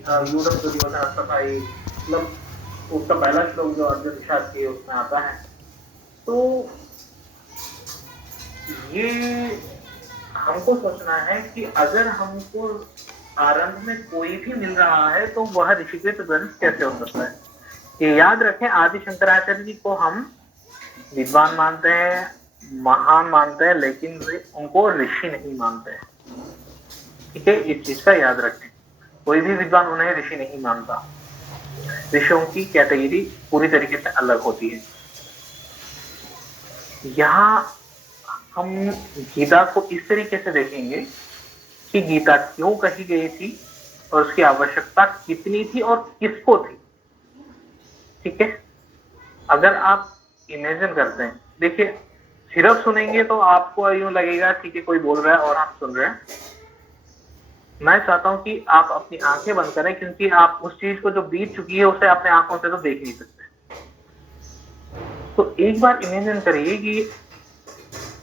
यूढ़ दुर्योधन सभाई, मतलब उसका पहला श्लोक जो अर्जुन निषाद की उसमें आता है। तो ये हमको सोचना है कि अगर हमको आरंभ में कोई भी मिल रहा है तो वह ऋषिकेश ग्रंथ कैसे हो सकता है। ये याद रखें, आदि शंकराचार्य जी को हम विद्वान मानते हैं, महान मानते हैं, लेकिन वे उनको ऋषि नहीं मानते हैं। ठीक है, इस चीज का याद रखें, कोई भी विद्वान उन्हें ऋषि नहीं मानता। ऋषियों की कैटेगरी पूरी तरीके से अलग होती है। यहाँ हम गीता को इस तरीके से देखेंगे कि गीता क्यों कही गई थी और उसकी आवश्यकता कितनी थी और किसको थी। ठीक है, अगर आप इमेजिन करते हैं, देखिए सिर्फ सुनेंगे तो आपको यूं लगेगा ठीक है कोई बोल रहा है और हम सुन रहे हैं। मैं चाहता हूं कि आप अपनी आंखें बंद करें, क्योंकि आप उस चीज को जो बीत चुकी है उसे अपने आंखों से तो देख नहीं सकते। तो एक बार इमेजिन करिए कि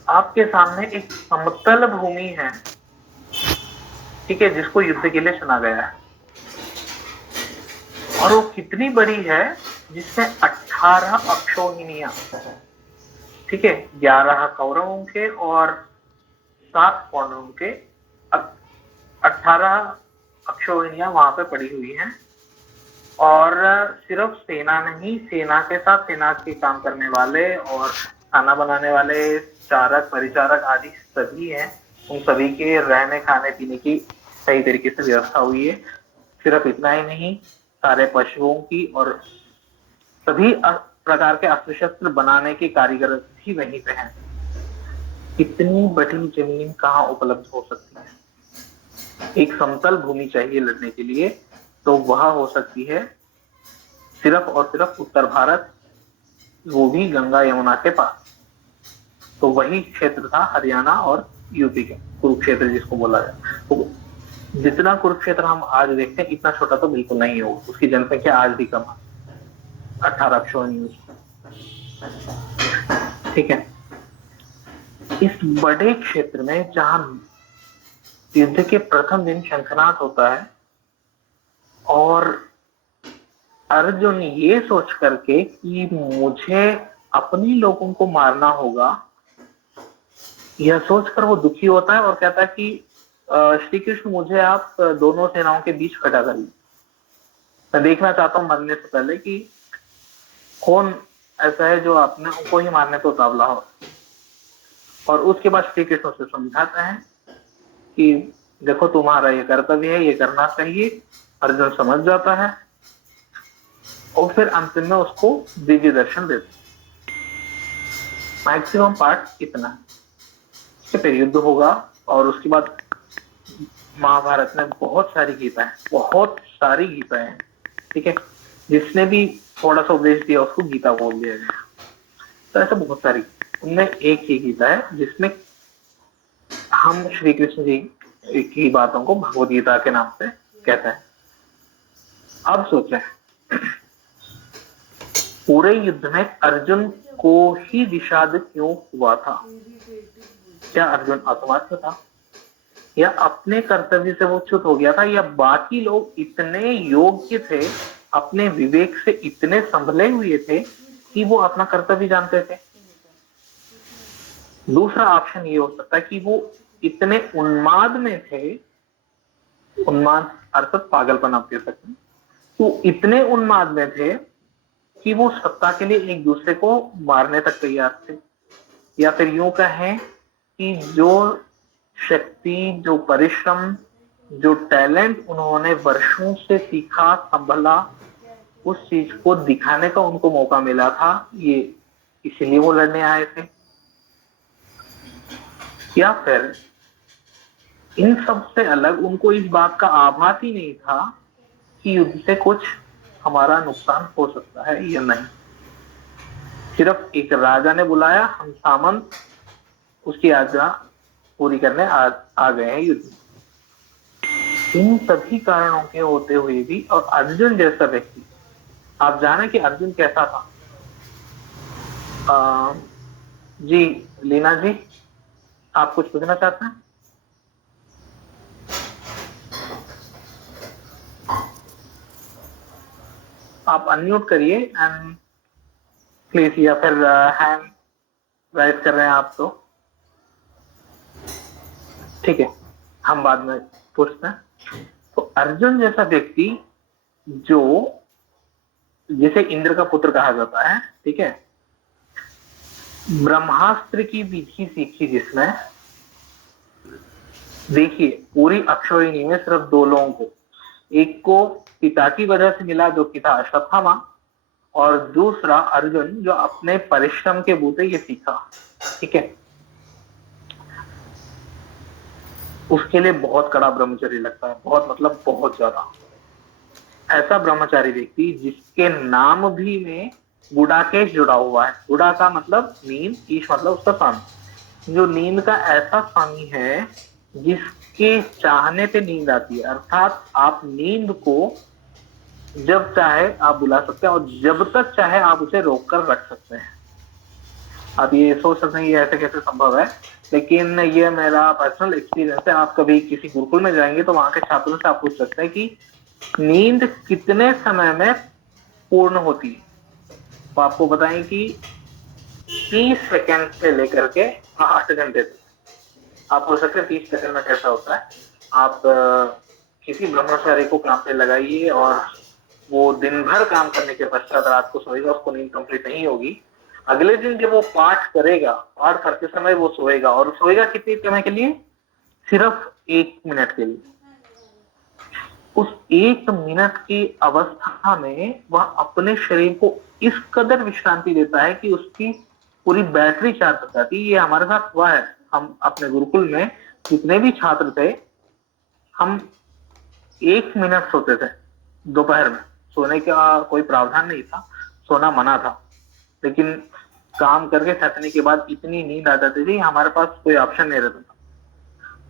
आपके सामने एक समतल भूमि है, ठीक है, जिसको युद्ध के लिए चुना गया है, और वो कितनी बड़ी है, जिसमें 18 अक्षौहिणियां, ठीक है, 11 कौरवों के और 7 पांडवों के, 18 अक्षौहिणियां वहां पे पड़ी हुई हैं। और सिर्फ सेना नहीं, सेना के साथ सेना के काम करने वाले और खाना बनाने वाले, चारक परिचारक आदि सभी हैं। उन सभी के रहने खाने पीने की सही तरीके से व्यवस्था हुई है। सिर्फ इतना ही नहीं, सारे पशुओं की और सभी प्रकार के अस्त्र शस्त्र बनाने के कारीगर भी वहीं पे हैं। इतनी बड़ी जमीन कहाँ उपलब्ध हो सकती है। एक समतल भूमि चाहिए लड़ने के लिए, तो वह हो सकती है सिर्फ और सिर्फ उत्तर भारत, वो भी गंगा यमुना के पास। तो वही क्षेत्र था हरियाणा और यूपी का कुरुक्षेत्र जिसको बोला जाए। तो जितना कुरुक्षेत्र हम आज देखते हैं इतना छोटा तो बिल्कुल नहीं हो, उसकी जनसंख्या आज भी कम है, 18 न्यूज। ठीक है, इस बड़े क्षेत्र में जहां युद्ध के प्रथम दिन शंखनाद होता है और अर्जुन ये सोच करके कि मुझे अपने लोगों को मारना होगा, यह सोचकर वो दुखी होता है और कहता है कि श्री कृष्ण मुझे आप दोनों सेनाओं के बीच खड़ा करिए। मैं देखना चाहता हूं मरने से पहले कि कौन ऐसा है जो आपने उनको ही मारने को उतावला हो। और उसके बाद श्री कृष्ण उसे समझाते हैं कि देखो तुम्हारा ये कर्तव्य है, ये करना चाहिए। अर्जुन समझ जाता है और फिर अंतिम में उसको दिव्य दर्शन देते। मैक्सिमम पार्ट इतना है। फिर युद्ध होगा और उसके बाद महाभारत में बहुत सारी गीताएं हैं, ठीक है, जिसने भी थोड़ा सा उपदेश दिया उसको गीता बोल दिया गया। तो ऐसा बहुत सारी, उनमें एक ही गीता है जिसमें हम श्री कृष्ण जी की बातों को भगवद गीता के नाम से कहते हैं। अब सोचें, पूरे युद्ध में अर्जुन को ही विषाद क्यों हुआ था? क्या अर्जुन असमर्थ था, या अपने कर्तव्य से वो च्युत हो गया था, या बाकी लोग इतने योग्य थे, अपने विवेक से इतने संभले हुए थे कि वो अपना कर्तव्य जानते थे? दूसरा ऑप्शन ये हो सकता है कि वो इतने उन्माद में थे, उन्माद अर्थात पागलपन आप कह सकते हैं, तो इतने उन्माद में थे कि वो सत्ता के लिए एक दूसरे को मारने तक तैयार थे। या फिर यूं कहें कि जो शक्ति, जो परिश्रम, जो टैलेंट उन्होंने वर्षों से सीखा, संभला, उस चीज को दिखाने का उनको मौका मिला था, ये इसीलिए वो लड़ने आए थे। या फिर इन सब से अलग उनको इस बात का आभास ही नहीं था कि युद्ध से कुछ हमारा नुकसान हो सकता है या नहीं। सिर्फ एक राजा ने बुलाया, हम सामंत उसकी आज्ञा पूरी करने आ गए हैं युद्ध। इन सभी कारणों के होते हुए भी, और अर्जुन जैसा व्यक्ति, आप जाने कि अर्जुन कैसा था? जी लीना जी, आप कुछ पूछना चाहते हैं? आप अनम्यूट करिए एंड प्लीज, या फिर हैंड राइज कर रहे हैं आप तो ठीक है, हम बाद में पूछते हैं। तो अर्जुन जैसा व्यक्ति जो जिसे इंद्र का पुत्र कहा जाता है, ठीक है, ब्रह्मास्त्र की विधि सीखी जिसने, देखिए पूरी अक्षौहिणी में सिर्फ 2 लोगों को, एक को पिता की वजह से मिला जो कि था अश्वत्थामा, और दूसरा अर्जुन जो अपने परिश्रम के बूते ये सीखा, ठीक है। उसके लिए बहुत कड़ा ब्रह्मचर्य लगता है, बहुत मतलब बहुत ज्यादा। ऐसा ब्रह्मचारी व्यक्ति जिसके नाम भी में गुडाकेश जुड़ा हुआ है, गुडा का मतलब नींद, ईश मतलब उसका स्वामी, जो नींद का ऐसा स्वामी है जिसके चाहने पे नींद आती है, अर्थात आप नींद को जब चाहे आप बुला सकते हैं और जब तक चाहे आप उसे रोक कर रख सकते हैं। आप ये सोच सकते हैं ये ऐसे कैसे संभव है, लेकिन ये मेरा पर्सनल एक्सपीरियंस है। आप कभी किसी गुरुकुल में जाएंगे तो वहां के छात्रों से आप पूछ सकते हैं कि नींद कितने समय में पूर्ण होती है, तो आपको बताएं कि 30 सेकंड से लेकर के 8 घंटे तक। आप पूछ सकते हैं 30 सेकंड में कैसा होता है। आप किसी ब्रह्मचारी को काम पे लगाइए और वो दिन भर काम करने के पश्चात रात को सोएगा, उसको नींद कंप्लीट नहीं होगी। अगले दिन जब वो पाठ करेगा, पाठ करते समय वो सोएगा, और सोएगा कितने समय के लिए? सिर्फ 1 मिनट के लिए। उस 1 मिनट की अवस्था में वह अपने शरीर को इस कदर विश्रांति देता है कि उसकी पूरी बैटरी चार्ज हो जाती है। ये हमारे साथ हुआ है। हम अपने गुरुकुल में जितने भी छात्र थे, हम 1 मिनट सोते थे दोपहर में। सोने का कोई प्रावधान नहीं था, सोना मना था, लेकिन काम करके थकने के बाद इतनी नींद आ जाती थी, हमारे पास कोई ऑप्शन नहीं रहता था।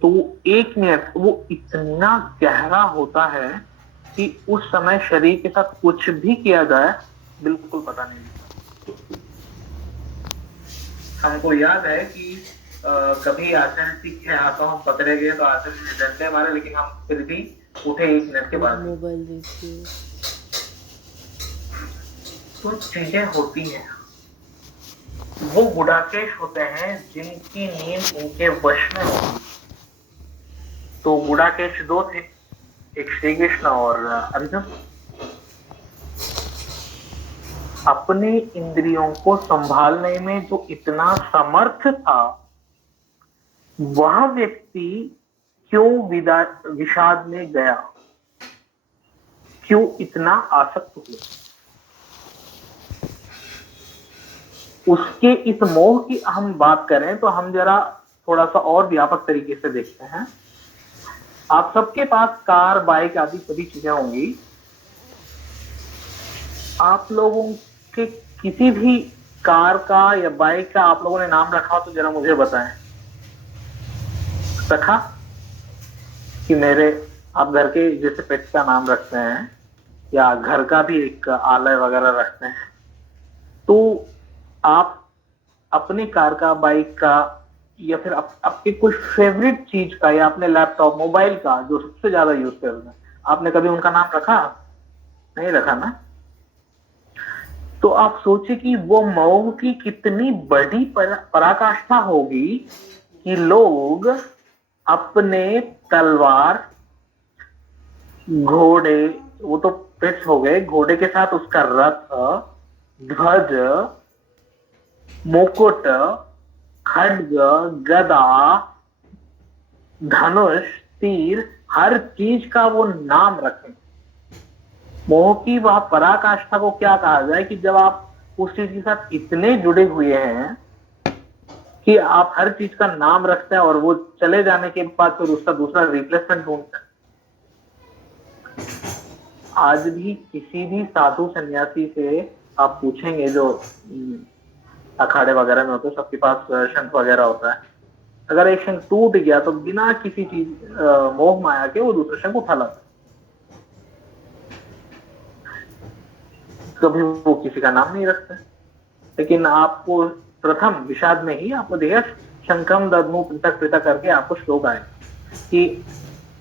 तो 1 मिनट वो इतना गहरा होता है कि उस समय शरीर के साथ कुछ भी किया जाए बिल्कुल पता नहीं लगता। हमको याद है कि कभी आचरण सीखे हाथों हम पकड़े गए तो आचरण में डंडे मारे, लेकिन हम फिर भी उठे 1 मिनट के बाद। मोबाइल देखिए, तो चीजें होती हैं। वो गुडाकेश होते हैं जिनकी नींद उनके वश में होती। तो गुडाकेश 2 थे, एक श्री कृष्ण और अर्जुन। अपने इंद्रियों को संभालने में जो इतना समर्थ था, वह व्यक्ति क्यों विषाद में गया, क्यों इतना आसक्त हुआ? उसके इस मोह की हम बात करें तो हम जरा थोड़ा सा और व्यापक तरीके से देखते हैं। आप सबके पास कार, बाइक आदि सभी चीजें होंगी। आप लोगों के किसी भी कार का या बाइक का आप लोगों ने नाम रखा हो तो जरा मुझे बताएं। रखा कि मेरे, आप घर के जैसे पेट्स का नाम रखते हैं या घर का भी एक आलय वगैरह रखते हैं, तो आप अपने कार का, बाइक का, या फिर आपके कुछ फेवरेट चीज का, या अपने लैपटॉप, मोबाइल का जो सबसे ज्यादा यूज करते हैं, आपने कभी उनका नाम रखा? नहीं रखा ना। तो आप सोचिए कि वो मोह की कितनी बड़ी पराकाष्ठा होगी कि लोग अपने तलवार, घोड़े, वो तो पेट्स हो गए, घोड़े के साथ उसका रथ, ध्वज, मुकुट, खड्ग, गदा, धनुष, तीर, हर चीज का वो नाम रखें। मोह की वह पराकाष्ठा को क्या कहा जाए कि जब आप उस चीज के साथ इतने जुड़े हुए हैं कि आप हर चीज का नाम रखते हैं और वो चले जाने के बाद फिर उसका दूसरा रिप्लेसमेंट ढूंढते हैं। आज भी किसी भी साधु सन्यासी से आप पूछेंगे, जो अखाड़े वगैरह में होते हैं, सबके पास शंख वगैरह होता है। अगर एक शंख टूट गया तो बिना किसी चीज मोह माया के वो दूसरा शंख उठा लाता है। कभी वो किसी का नाम नहीं रखते। लेकिन आपको प्रथम विषाद में ही आपको देखिए शंखम दद्मु पृथक पृथक करके आपको श्लोक आए कि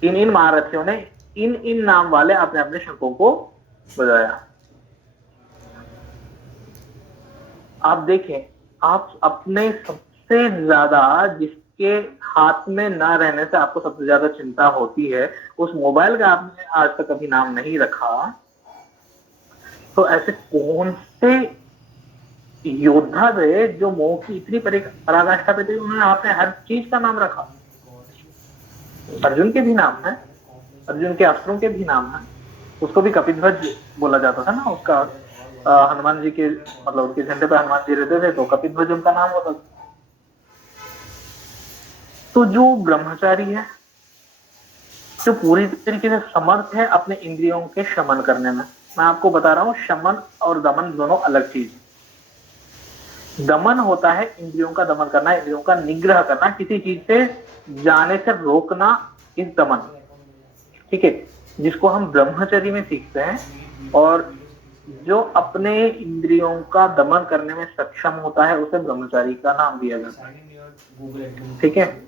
इन इन महारथियों ने इन इन नाम वाले अपने अपने शंखों को बजाया। आप देखें, आप अपने सबसे ज्यादा जिसके हाथ में ना रहने से आपको सबसे ज्यादा चिंता होती है, उस मोबाइल का आपने आज तक कभी नाम नहीं रखा, तो ऐसे कौन से योद्धा थे जो मोह की इतनी पराकाष्ठा पे थे, उन्होंने आपने हर चीज का नाम रखा। अर्जुन के भी नाम है, अर्जुन के अस्त्रों के भी नाम है। उसको भी कपिध्वज बोला जाता था ना, उसका हनुमान जी के मतलब उनके झंडे पे हनुमान जी रहते थे तो कपिध्वज उनका नाम होता था। तो जो ब्रह्मचारी है, जो पूरी तरीके से समर्थ है अपने इंद्रियों के शमन करने में, मैं आपको बता रहा हूं शमन और दमन दोनों अलग चीज। दमन होता है इंद्रियों का दमन करना, इंद्रियों का निग्रह करना, किसी चीज से जाने से रोकना, इस दमन, ठीक है, जिसको हम ब्रह्मचर्य में सीखते हैं। और जो अपने इंद्रियों का दमन करने में सक्षम होता है उसे ब्रह्मचारी का नाम दिया जाता है, ठीक है।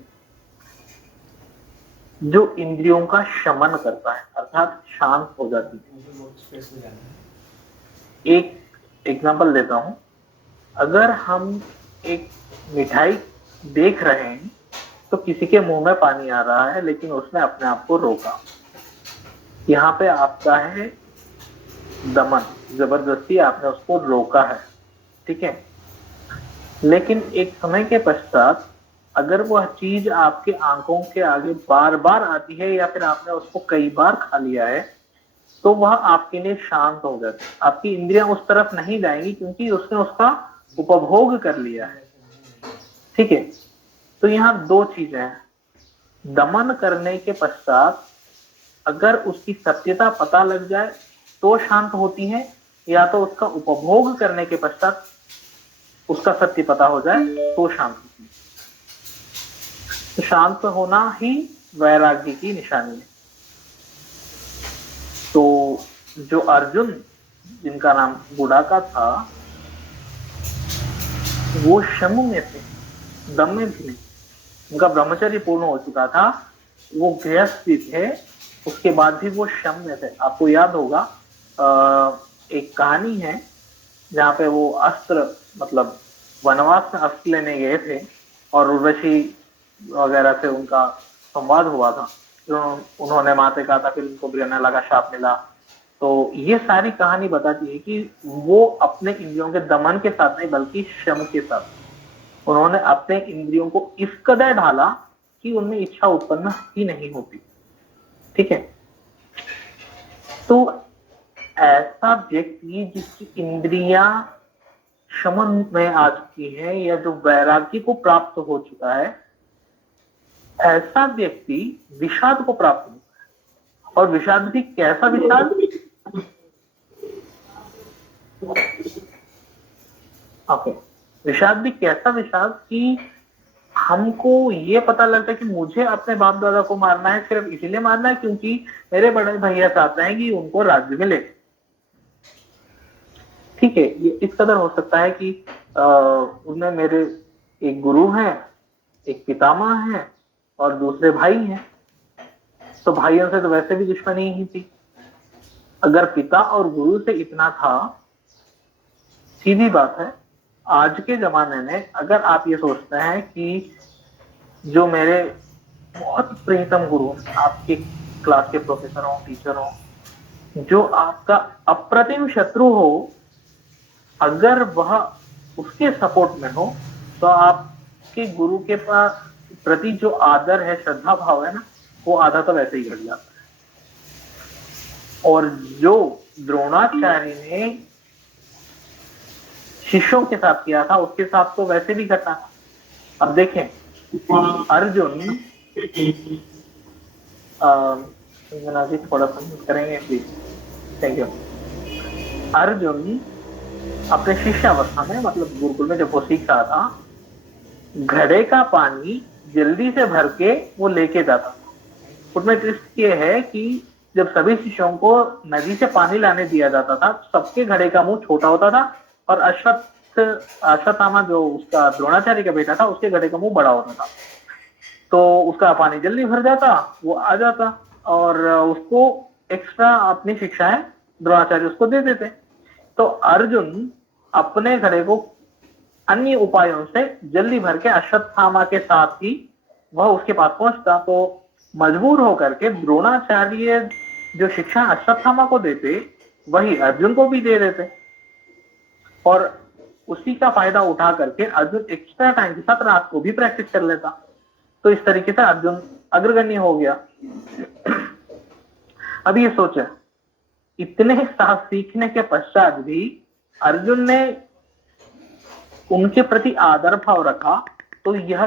जो इंद्रियों का शमन करता है अर्थात शांत हो जाती है। एक एग्जांपल देता हूं, अगर हम एक मिठाई देख रहे हैं तो किसी के मुंह में पानी आ रहा है लेकिन उसने अपने आप को रोका, यहाँ पे आपका है दमन, जबरदस्ती आपने उसको रोका है, ठीक है। लेकिन एक समय के पश्चात अगर वह चीज आपके आंखों के आगे बार बार आती है या फिर आपने उसको कई बार खा लिया है, तो वह आपके लिए शांत हो जाती है, आपकी इंद्रियां उस तरफ नहीं जाएंगी क्योंकि उसने उसका उपभोग कर लिया है, ठीक है। तो यहाँ दो चीजें हैं, दमन करने के पश्चात अगर उसकी सत्यता पता लग जाए तो शांत होती है, या तो उसका उपभोग करने के पश्चात उसका सत्य पता हो जाए तो शांत होती है। तो शांत होना ही वैराग्य की निशानी है। तो जो अर्जुन, जिनका नाम गुड़ाका था, वो शम में थे, दम में भी नहीं। उनका ब्रह्मचर्य पूर्ण हो चुका था, वो गृहस्थ भी थे, उसके बाद भी वो शम में थे। आपको याद होगा एक कहानी है जहाँ पे वो अस्त्र मतलब वनवास में अस्त्र लेने गए थे और उर्वशी वगैरह से उनका संवाद हुआ था, तो उन्होंने माते कहा था, फिर उनको बिरने लगा, शाप मिला। तो ये सारी कहानी बताती है कि वो अपने इंद्रियों के दमन के साथ नहीं बल्कि शम के साथ उन्होंने अपने इंद्रियों को इस कदर ढाला कि उनमें इच्छा उत्पन्न ही नहीं होती, ठीक है। तो ऐसा व्यक्ति जिसकी इंद्रियां शमन में आ चुकी है या जो वैराग्य को प्राप्त हो चुका है, ऐसा व्यक्ति विषाद को प्राप्त होता है। और विषाद भी कैसा विषाद? ओके, विषाद भी कैसा विषाद कि हमको ये पता लगता है कि मुझे अपने बाप दादा को मारना है, सिर्फ इसीलिए मारना है क्योंकि मेरे बड़े भैया चाहते हैं कि उनको राज्य मिले, ठीक है। ये इस कदर हो सकता है कि उनमें मेरे एक गुरु हैं, एक पितामह हैं और दूसरे भाई हैं, तो भाइयों से तो वैसे भी दुश्मनी ही थी। अगर पिता और गुरु से इतना था, सीधी बात है, आज के जमाने में अगर आप ये सोचते हैं कि जो मेरे बहुत प्रियतम गुरु, आपके क्लास के प्रोफेसर हो, टीचर हो, जो आपका अप्रतिम शत्रु हो, अगर वह उसके सपोर्ट में हो तो आपके गुरु के पास प्रति जो आदर है, श्रद्धा भाव है ना, वो आधा तो वैसे ही घट जाता है। और जो द्रोणाचार्य ने शिष्यों के साथ किया था उसके साथ तो वैसे भी घटा। अब देखें, अर्जुन जी थोड़ा सा करेंगे प्लीज, थैंक यू। अर्जुन अपने शिष्यावस्था में मतलब गुरुकुल में जब वो सीख रहा था, घड़े का पानी जल्दी से भर के वो लेके जाता था। उसमें ट्विस्ट ये है कि जब सभी शिष्यों को नदी से पानी लाने दिया जाता था, सबके घड़े का मुंह छोटा होता था और अश्वत्थामा जो उसका द्रोणाचार्य का बेटा था, उसके घड़े का मुंह बड़ा होता था। तो उसका पानी जल्दी भर जाता, वो आ जाता और उसको एक्स्ट्रा अपनी शिक्षाएं द्रोणाचार्य उसको दे देते। तो अर्जुन अपने घड़े को अन्य उपायों से जल्दी भर के अश्वत्थामा के साथ ही वह उसके पास पहुंचता। तो मजबूर होकर के द्रोणाचार्य जो शिक्षा अश्वत्थामा को देते वही अर्जुन को भी दे देते, और उसी का फायदा उठा करके अर्जुन एक्स्ट्रा टाइम के साथ रात को भी प्रैक्टिस कर लेता। तो इस तरीके से अर्जुन अग्रगण्य हो गया। अब ये सोचा, इतने साल सीखने के पश्चात भी अर्जुन ने उनके प्रति आदर भाव रखा, तो यह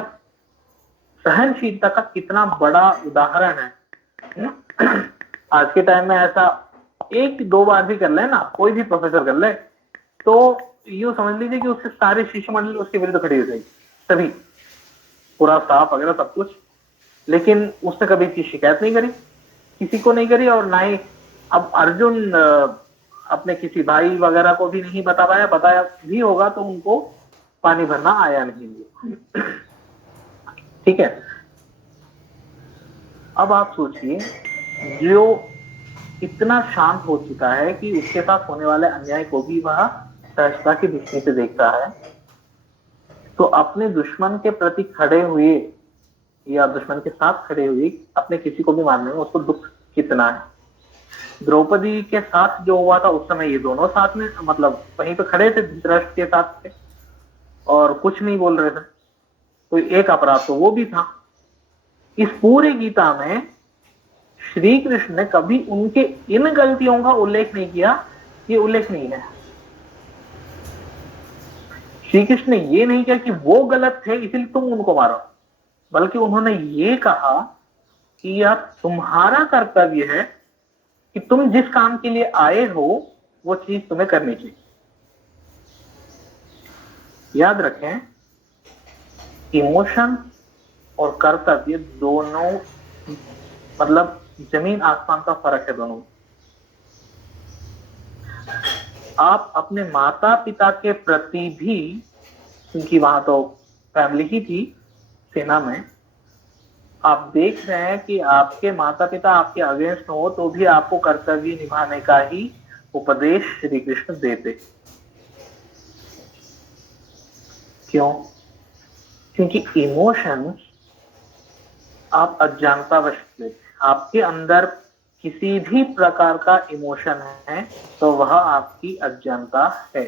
सहनशीलता का कितना बड़ा उदाहरण है। आज के टाइम में ऐसा एक दो बार भी कर ले ना, कोई भी प्रोफेसर कर ले, तो यूं समझ लीजिए कि उसके सारे शिष्य मंडल उसके विरुद्ध खड़ी हो जाएगी, सभी, पूरा स्टाफ वगैरह सब कुछ। लेकिन उसने कभी इसकी शिकायत नहीं करी, किसी को नहीं करी, और ना ही अब अर्जुन अपने किसी भाई वगैरह को भी नहीं बता पाया, बताया भी होगा तो उनको पानी भरना आया नहीं। ठीक है, अब आप सोचिए, जो इतना शांत हो चुका है कि उसके साथ होने वाले अन्याय को भी वह सहजता की दृष्टि से देखता है, तो अपने दुश्मन के प्रति खड़े हुए या दुश्मन के साथ खड़े हुए अपने किसी को भी मारने में उसको दुख कितना है। द्रौपदी के साथ जो हुआ था उस समय ये दोनों साथ में, मतलब वहीं पे खड़े थे, धृतराष्ट्र के साथ थे और कुछ नहीं बोल रहे थे, तो एक अपराध तो वो भी था। इस पूरी गीता में श्री कृष्ण ने कभी उनके इन गलतियों का उल्लेख नहीं किया, ये उल्लेखनीय है। श्री कृष्ण ने ये नहीं किया कि वो गलत थे इसलिए तुम उनको मारो, बल्कि उन्होंने ये कहा कि यह तुम्हारा कर्तव्य है कि तुम जिस काम के लिए आए हो वो चीज तुम्हें करनी चाहिए। याद रखें, इमोशन और कर्तव्य दोनों, मतलब जमीन आसमान का फर्क है दोनों। आप अपने माता पिता के प्रति भी, क्योंकि वहां तो फैमिली ही थी सेना में, आप देख रहे हैं कि आपके माता पिता आपके अगेंस्ट हो तो भी आपको कर्तव्य निभाने का ही उपदेश श्री कृष्ण देते। क्यों? क्योंकि इमोशंस आप अज्ञानतावश लेते, आपके अंदर किसी भी प्रकार का इमोशन है तो वह आपकी अज्ञानता है।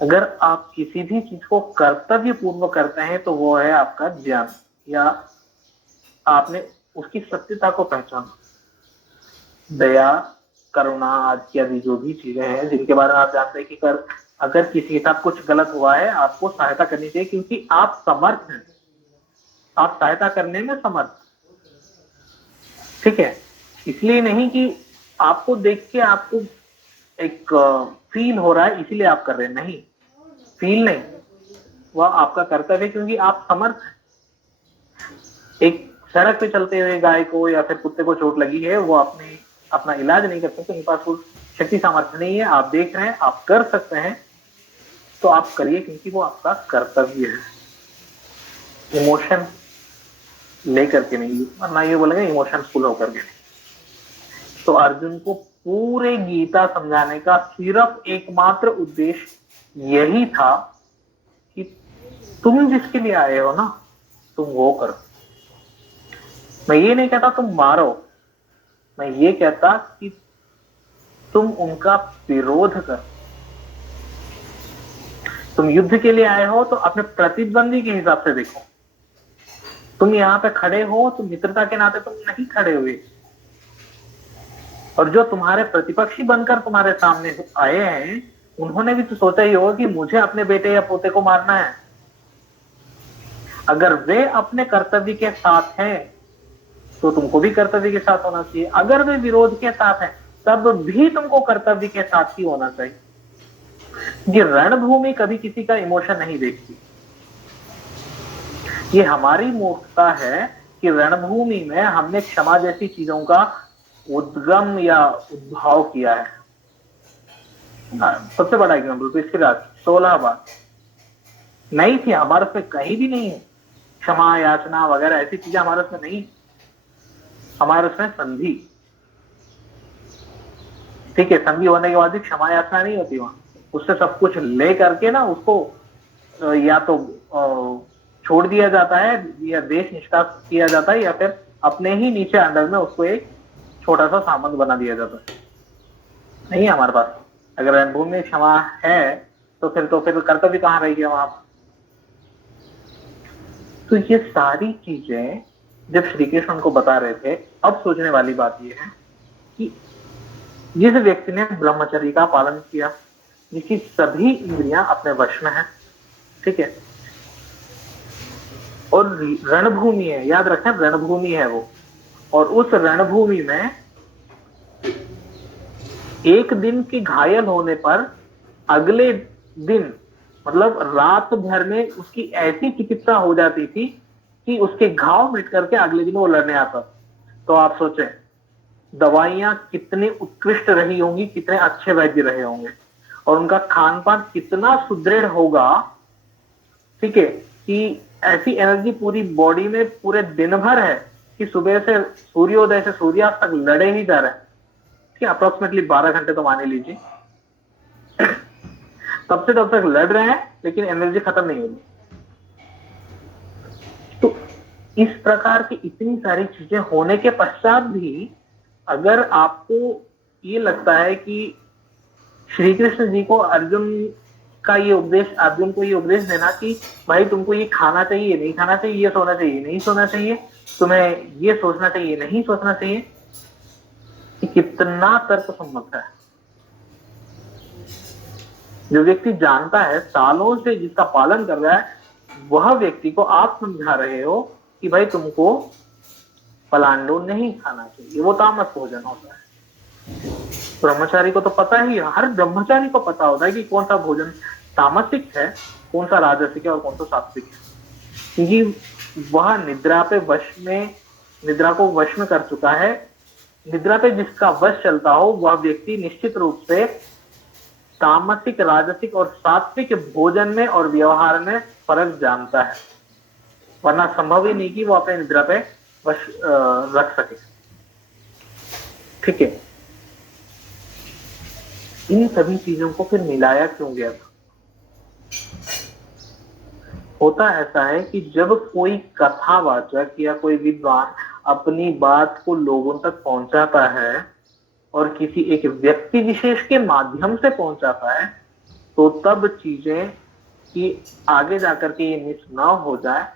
अगर आप किसी भी चीज को कर्तव्य पूर्व करते हैं तो वो है आपका ज्ञान, या आपने उसकी सत्यता को पहचाना। दया, करुणा आदि जो भी चीजें हैं जिनके बारे में आप जानते हैं कि अगर किसी के साथ कुछ गलत हुआ है आपको सहायता करनी चाहिए, क्योंकि आप समर्थ हैं, आप सहायता करने में समर्थ। ठीक है, इसलिए नहीं कि आपको देख के आपको एक फील हो रहा है इसीलिए आप कर रहे हैं, नहीं, फील नहीं, वह आपका कर्तव्य है क्योंकि आप समर्थ। एक सड़क पे चलते हुए गाय को या फिर कुत्ते को चोट लगी है, वो अपना इलाज नहीं कर सकते, उनके पास वो शक्ति सामर्थ्य नहीं है, आप देख रहे हैं, आप कर सकते हैं तो आप करिए, क्योंकि वो आपका कर्तव्य है। इमोशन लेकर के नहीं, वरना ये बोलेंगे इमोशन फुल होकर के नहीं। तो अर्जुन को पूरे गीता समझाने का सिर्फ एकमात्र उद्देश्य यही था कि तुम जिसके लिए आए हो ना, तुम वो करो। मैं ये नहीं कहता तुम मारो, मैं ये कहता कि तुम उनका विरोध करो। तुम युद्ध के लिए आए हो तो अपने प्रतिद्वंदी के हिसाब से देखो। तुम यहाँ पे खड़े हो तो मित्रता के नाते तुम नहीं खड़े हुए, और जो तुम्हारे प्रतिपक्षी बनकर तुम्हारे सामने आए हैं उन्होंने भी तो सोचा ही होगा कि मुझे अपने बेटे या पोते को मारना है। अगर वे अपने कर्तव्य के साथ हैं तो तुमको भी कर्तव्य के साथ होना चाहिए, अगर वे विरोध के साथ हैं तब भी तुमको कर्तव्य के साथ ही होना चाहिए। ये रणभूमि कभी किसी का इमोशन नहीं देखती। ये हमारी मूर्खता है कि रणभूमि में हमने क्षमा जैसी चीजों का उद्गम या उद्भाव किया है। सबसे बड़ा एग्जाम्पल पृथ्वीराज 16 बार नहीं थी हमारे उसमें, कहीं भी नहीं है क्षमा याचना वगैरह ऐसी चीजें हमारे उसमें नहीं, हमारे उसमें संधि। ठीक है, संधि होने के बाद भी क्षमा याचना नहीं होती वहां, उससे सब कुछ ले करके ना उसको या तो छोड़ दिया जाता है या देश निष्कासित किया जाता है या फिर अपने ही नीचे अंडर में उसको एक छोटा सा सामंत बना दिया जाता है। नहीं है हमारे पास। अगर रणभूमि में क्षमा है तो फिर कर्तव्य कहाँ रह गया वहां पर। तो ये सारी चीजें जब श्री कृष्ण उनको बता रहे थे, अब सोचने वाली बात यह है कि जिस व्यक्ति ने ब्रह्मचर्य का पालन किया, जिसकी सभी इंद्रियां अपने वश में है, ठीक है, और रणभूमि है, याद रखें रणभूमि है वो, और उस रणभूमि में एक दिन के घायल होने पर अगले दिन मतलब रात भर में उसकी ऐसी चिकित्सा हो जाती थी कि उसके घाव मिट करके अगले दिन वो लड़ने आता। तो आप सोचें दवाइयां कितनी उत्कृष्ट रही होंगी, कितने अच्छे वैद्य रहे होंगे, और उनका खान पान कितना सुदृढ़ होगा, ठीक है, कि ऐसी एनर्जी पूरी बॉडी में पूरे दिन भर है कि सुबह से सूर्योदय से सूर्यास्त तक लड़े ही जा रहे हैं, ठीक है, अप्रोक्सीमेटली 12 घंटे तो मान ही लीजिए। तब से तब तक लड़ रहे हैं लेकिन एनर्जी खत्म नहीं होगी। तो इस प्रकार की इतनी सारी चीजें होने के पश्चात भी अगर आपको ये लगता है कि श्री कृष्ण जी को अर्जुन का ये उपदेश, अर्जुन को ये उपदेश देना कि भाई तुमको ये खाना चाहिए नहीं खाना चाहिए, ये सोना चाहिए नहीं सोना चाहिए, तुम्हें ये सोचना चाहिए नहीं सोचना चाहिए, कि कितना तर्कसम्मत है। जो व्यक्ति जानता है, सालों से जिसका पालन कर रहा है, वह व्यक्ति को आप समझा रहे हो कि भाई तुमको पलांडु नहीं खाना चाहिए, वो तामस भोजन होता है। ब्रह्मचारी को तो पता ही है, हर ब्रह्मचारी को पता होता है कि कौन सा भोजन तामसिक है, कौन सा राजसिक है और कौन सा सात्विक है, क्योंकि वह निद्रा पे वश में, निद्रा को वश में कर चुका है। निद्रा पे जिसका वश चलता हो वह व्यक्ति निश्चित रूप से तामसिक, राजसिक और सात्विक भोजन में और व्यवहार में फर्क जानता है, वरना संभव ही नहीं कि वो अपने निद्रा पे वश रख सके, ठीक है। इन सभी चीजों को फिर मिलाया क्यों गया था? होता ऐसा है कि जब कोई कथावाचक या कोई विद्वान अपनी बात को लोगों तक पहुंचाता है और किसी एक व्यक्ति विशेष के माध्यम से पहुंचाता है, तो तब चीजें कि आगे जाकर के ये मिस ना हो जाए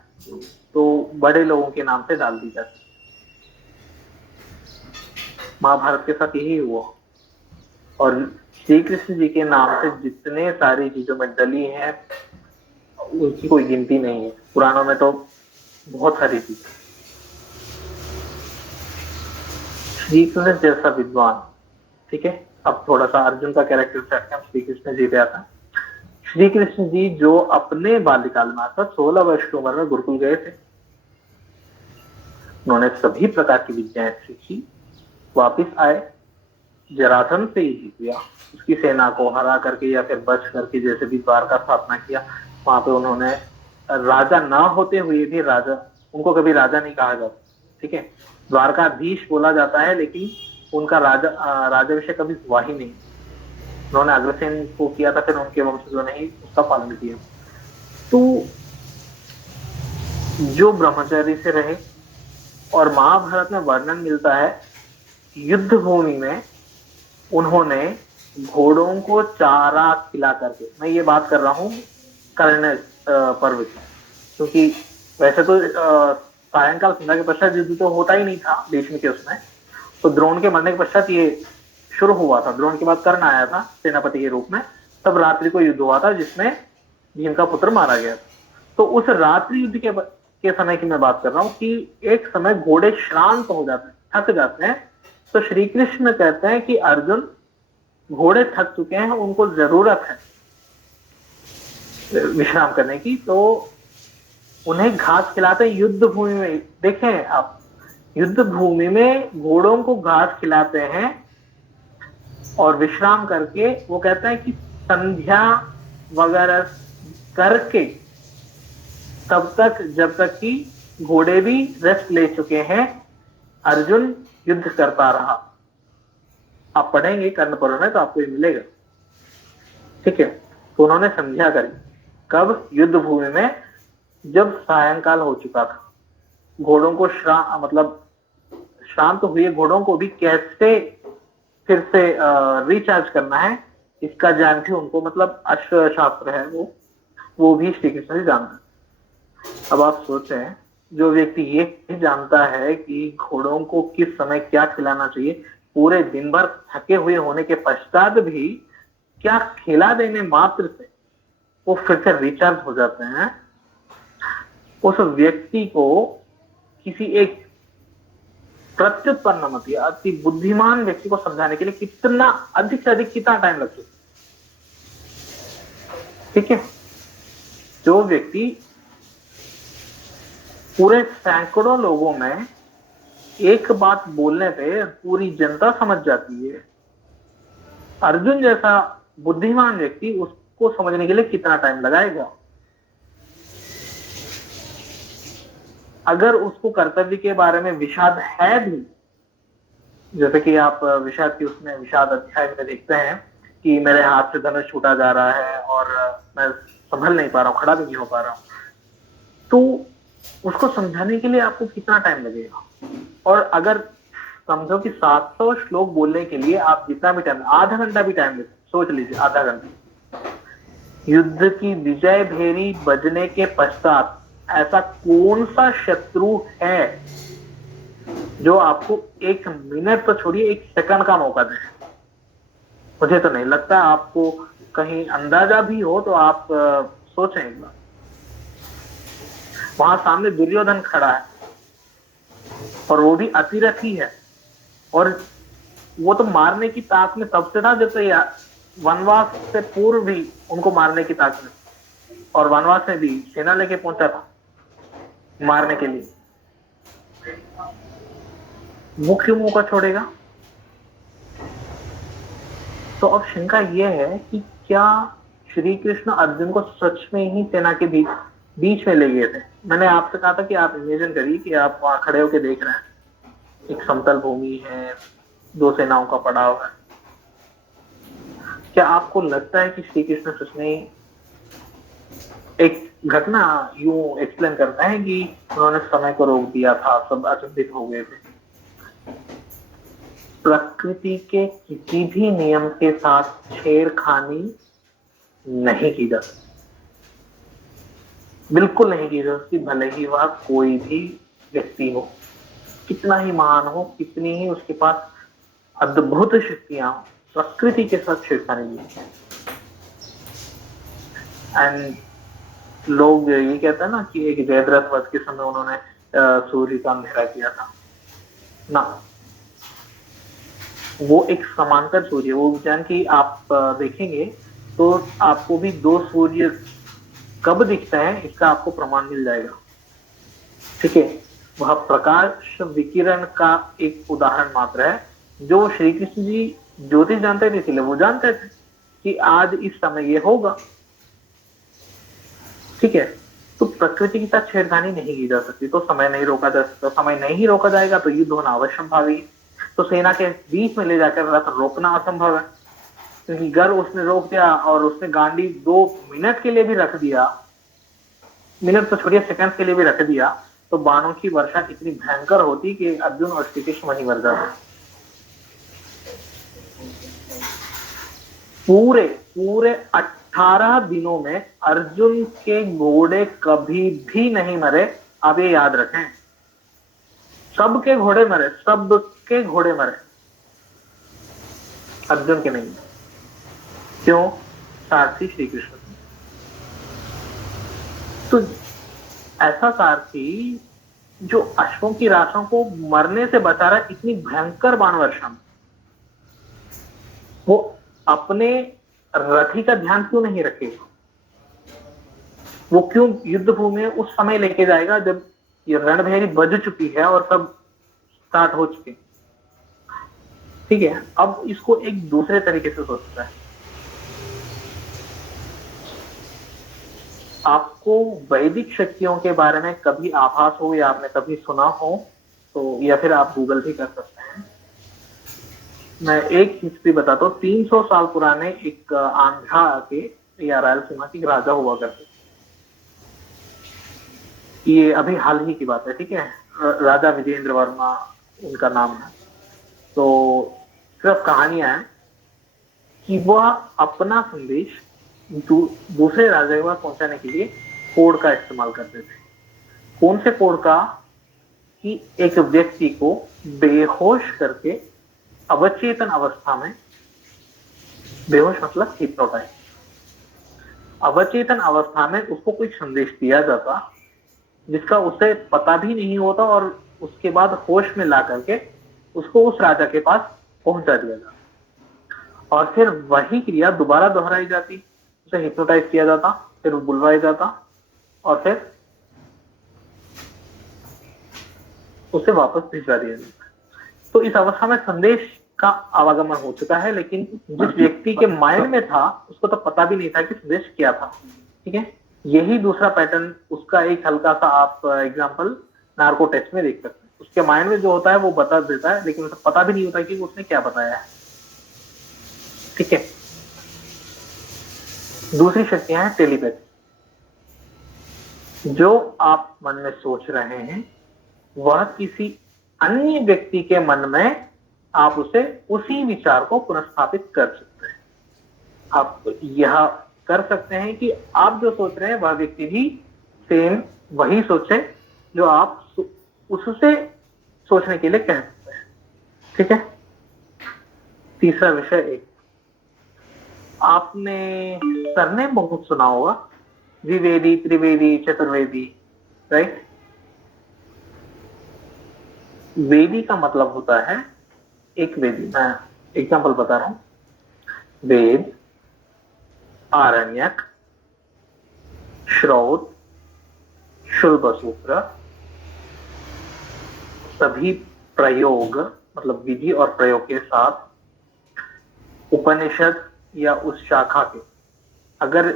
तो बड़े लोगों के नाम से डाल दी जाती है। महाभारत के साथ यही हुआ, और श्री कृष्ण जी के नाम से जितने सारी चीजों में डली है उसकी कोई गिनती नहीं है। पुराणों में तो बहुत सारी चीज। श्री कृष्ण जैसा विद्वान, ठीक है, अब थोड़ा सा अर्जुन का कैरेक्टर सेट हम श्री कृष्ण जी पे आता है। श्री कृष्ण जी जो अपने बाल्यकाल में आता 16 वर्ष की उम्र में गुरुकुल गए थे, उन्होंने सभी प्रकार की विद्याएं सीखी, वापिस आए, जरासंध से ही जीत लिया, उसकी सेना को हरा करके या फिर बच करके जैसे भी द्वारका स्थापना किया। वहां पे उन्होंने राजा ना होते हुए भी, राजा उनको कभी राजा नहीं कहा जाता, ठीक है, द्वारकाधीश बोला जाता है, लेकिन उनका राजाभिषेक कभी हुआ ही नहीं। उन्होंने अग्रसेन को किया था, फिर उनके वंशजों ने ही उसका पालन किया। तो जो ब्रह्मचर्य से रहे, और महाभारत में वर्णन मिलता है युद्ध भूमि में उन्होंने घोड़ों को चारा खिला करके, मैं ये बात कर रहा हूं कर्ण पर्व की, क्योंकि वैसे तो सायंकाल संध्या के पश्चात युद्ध तो होता ही नहीं था भीष्म के उसमें, तो द्रोण के मरने के पश्चात ये शुरू हुआ था। द्रोण के बाद कर्ण आया था सेनापति के रूप में, तब रात्रि को युद्ध हुआ था जिसमें भीम का पुत्र मारा गया। तो उस रात्रि युद्ध के समय की मैं बात कर रहा हूं कि एक समय घोड़े श्रांत हो जाते हैं, थक जाते हैं, तो श्री कृष्ण कहते हैं कि अर्जुन घोड़े थक चुके हैं, उनको जरूरत है विश्राम करने की, तो उन्हें घास खिलाते हैं युद्ध भूमि में। देखें आप, युद्ध भूमि में घोड़ों को घास खिलाते हैं और विश्राम करके वो कहते हैं कि संध्या वगैरह करके तब तक जब तक कि घोड़े भी रेस्ट ले चुके हैं अर्जुन युद्ध करता रहा। आप पढ़ेंगे कर्ण पर्व में तो आपको ये मिलेगा। ठीक है, तो उन्होंने संध्या करी कब? युद्ध भूमि में, जब सायंकाल हो चुका था। घोड़ों को मतलब शांत हुए घोड़ों को भी कैसे फिर से रिचार्ज करना है, इसका ज्ञान भी उनको, मतलब अश्व शास्त्र है वो भी श्री कृष्ण से जानता है। अब आप सोचें, जो व्यक्ति ये जानता है कि घोड़ों को किस समय क्या खिलाना चाहिए, पूरे दिन भर थके हुए होने के पश्चात भी क्या खिला देने मात्र से वो फिर से रिचार्ज हो जाते हैं, उस व्यक्ति को किसी एक प्रत्युत्पन्न मत या अति बुद्धिमान व्यक्ति को समझाने के लिए कितना अधिक से अधिक कितना टाइम लग सकता है? ठीक है, जो व्यक्ति पूरे सैकड़ों लोगों में एक बात बोलने पे पूरी जनता समझ जाती है, अर्जुन जैसा बुद्धिमान व्यक्ति उसको समझने के लिए कितना टाइम लगाएगा? अगर उसको कर्तव्य के बारे में विषाद है भी, जैसे कि आप विषाद की उसमें विषाद अध्याय में देखते हैं कि मेरे हाथ से धनुष छूटा जा रहा है और मैं संभल नहीं पा रहा हूं, खड़ा भी नहीं हो पा रहा हूं, तो उसको समझाने के लिए आपको कितना टाइम लगेगा? और अगर समझो कि 700 श्लोक बोलने के लिए आप जितना भी टाइम, आधा घंटा भी टाइम लेते, सोच लीजिए आधा घंटा, युद्ध की विजय भेरी बजने के पश्चात ऐसा कौन सा शत्रु है जो आपको 1 मिनट तो छोड़िए 1 सेकंड का मौका दे? मुझे तो नहीं लगता। आपको कहीं अंदाजा भी हो तो आप सोचें एक बार। वहां सामने दुर्योधन खड़ा है और वो भी अतिरथी है, और वो तो मारने की ताक में तब से था जब से वनवास से पूर्व भी उनको मारने की ताक में, और वनवास में भी सेना लेके पहुंचा था मारने के लिए। वो क्यों मौका छोड़ेगा? तो अब शंका यह है कि क्या श्री कृष्ण अर्जुन को सच में ही सेना के बीच में ले गए थे? मैंने आपसे कहा था कि आप इमेजिन करिए कि आप वहां खड़े होकर देख रहे हैं, एक समतल भूमि है, 2 सेनाओं का पड़ाव है। क्या आपको लगता है कि श्री कृष्ण सच में एक घटना यूं एक्सप्लेन करता है कि उन्होंने समय को रोक दिया था, सब अचंभित हो गए थे? प्रकृति के किसी भी नियम के साथ छेड़खानी नहीं की जा सकती, बिल्कुल नहीं की जा सकती, भले ही वह कोई भी व्यक्ति हो, कितना ही महान हो, कितनी ही उसके पास अद्भुत शक्तियां हो, प्रकृति के साथ छेड़खानी नहीं है। एंड लोग ये कहते हैं ना कि एक जयद्रथ वध के समय उन्होंने सूर्य का अंधेरा किया था ना, वो एक समांतर सूर्य, वो विज्ञान की आप देखेंगे तो आपको भी 2 सूर्य कब दिखता है इसका आपको प्रमाण मिल जाएगा। ठीक है, वह प्रकाश विकिरण का एक उदाहरण मात्र है, जो श्री कृष्ण जी ज्योतिष जानते थे, इसलिए वो जानते थे कि आज इस समय ये होगा। ठीक है, तो प्रकृति के साथ छेड़खानी नहीं की जा सकती, तो समय नहीं रोका जा सकता। समय नहीं रोका जाएगा तो युद्ध होना अवश्यंभावी है। तो सेना के बीच में ले जाकर रथ रोकना असंभव है, क्योंकि अगर उसने रोक दिया और उसने गांडी 2 मिनट के लिए भी रख दिया, मिनट तो छोड़िए सेकंड के लिए भी रख दिया, तो बाणों की वर्षा इतनी भयंकर होती कि अर्जुन और श्री कृष्ण वहीं मर जाते। पूरे 18 दिनों में अर्जुन के घोड़े कभी भी नहीं मरे, आप ये याद रखें। सबके घोड़े मरे, सबके घोड़े मरे, अर्जुन के नहीं। क्यों? सारथी श्री कृष्ण। तो ऐसा सारथी जो अश्वों की राशों को मरने से बचा रहा है इतनी भयंकर बाण वर्षा में, वो अपने रथी का ध्यान क्यों नहीं रखेगा? वो क्यों युद्ध भूमि में उस समय लेके जाएगा जब ये रणभेरी बज चुकी है और सब स्टार्ट हो चुके? ठीक है, अब इसको एक दूसरे तरीके से सोचता है। आपको वैदिक शक्तियों के बारे में कभी आभास हो या आपने कभी सुना हो तो, या फिर आप गूगल भी कर सकते हैं। मैं एक हिस्ट्री बताता हूँ। 300 साल पुराने एक आंध्रा के या रायलसीमा के राजा हुआ करते। ये अभी हाल ही की बात है, ठीक है। राजा विजेंद्र वर्मा उनका नाम है। तो सिर्फ कहानियां हैं कि वह अपना संदेश दूसरे राजा के पास पहुंचाने के लिए कोड का इस्तेमाल करते थे। कौन से कोड का? कि एक व्यक्ति को बेहोश करके अवचेतन अवस्था में, बेहोश मतलब हिप्नोटाइज, अवचेतन अवस्था में उसको कोई संदेश दिया जाता जिसका उसे पता भी नहीं होता, और उसके बाद होश में ला करके उसको उस राजा के पास पहुंचा दिया जाता, और फिर वही क्रिया दोबारा दोहराई जाती। उसे हिप्नोटाइज किया जाता, फिर बुलवाया जाता, और फिर उसे वापस भिजवा दिया जाता। तो इस अवस्था में संदेश का आवागमन हो चुका है, लेकिन जिस व्यक्ति के माइंड में था उसको तो पता भी नहीं था कि संदेश क्या था, ठीक है। यही दूसरा पैटर्न, उसका एक हल्का सा आप एग्जांपल नार्को टेस्ट में देख सकते हैं। उसके माइंड में जो होता है वो बता देता है, लेकिन उसे पता भी नहीं होता कि उसने क्या बताया है, ठीक है। दूसरी शक्तियां हैं टेलीपैथी। जो आप मन में सोच रहे हैं वह किसी अन्य व्यक्ति के मन में आप उसे उसी विचार को पुनर्स्थापित कर सकते हैं। आप यह कर सकते हैं कि आप जो सोच रहे हैं वह व्यक्ति भी सेम वही सोचे जो आप उससे सोचने के लिए कह सकते हैं, ठीक है। तीसरा विषय, एक आपने सरनेम बहुत सुना होगा, द्विवेदी, त्रिवेदी, चतुर्वेदी, राइट। वेदी का मतलब होता है एक वेदी। मैं एग्जांपल बता रहा हूं। वेद, आरण्यक, श्रौत, शुल्बसूत्र, सभी प्रयोग मतलब विधि और प्रयोग के साथ उपनिषद या उस शाखा के, अगर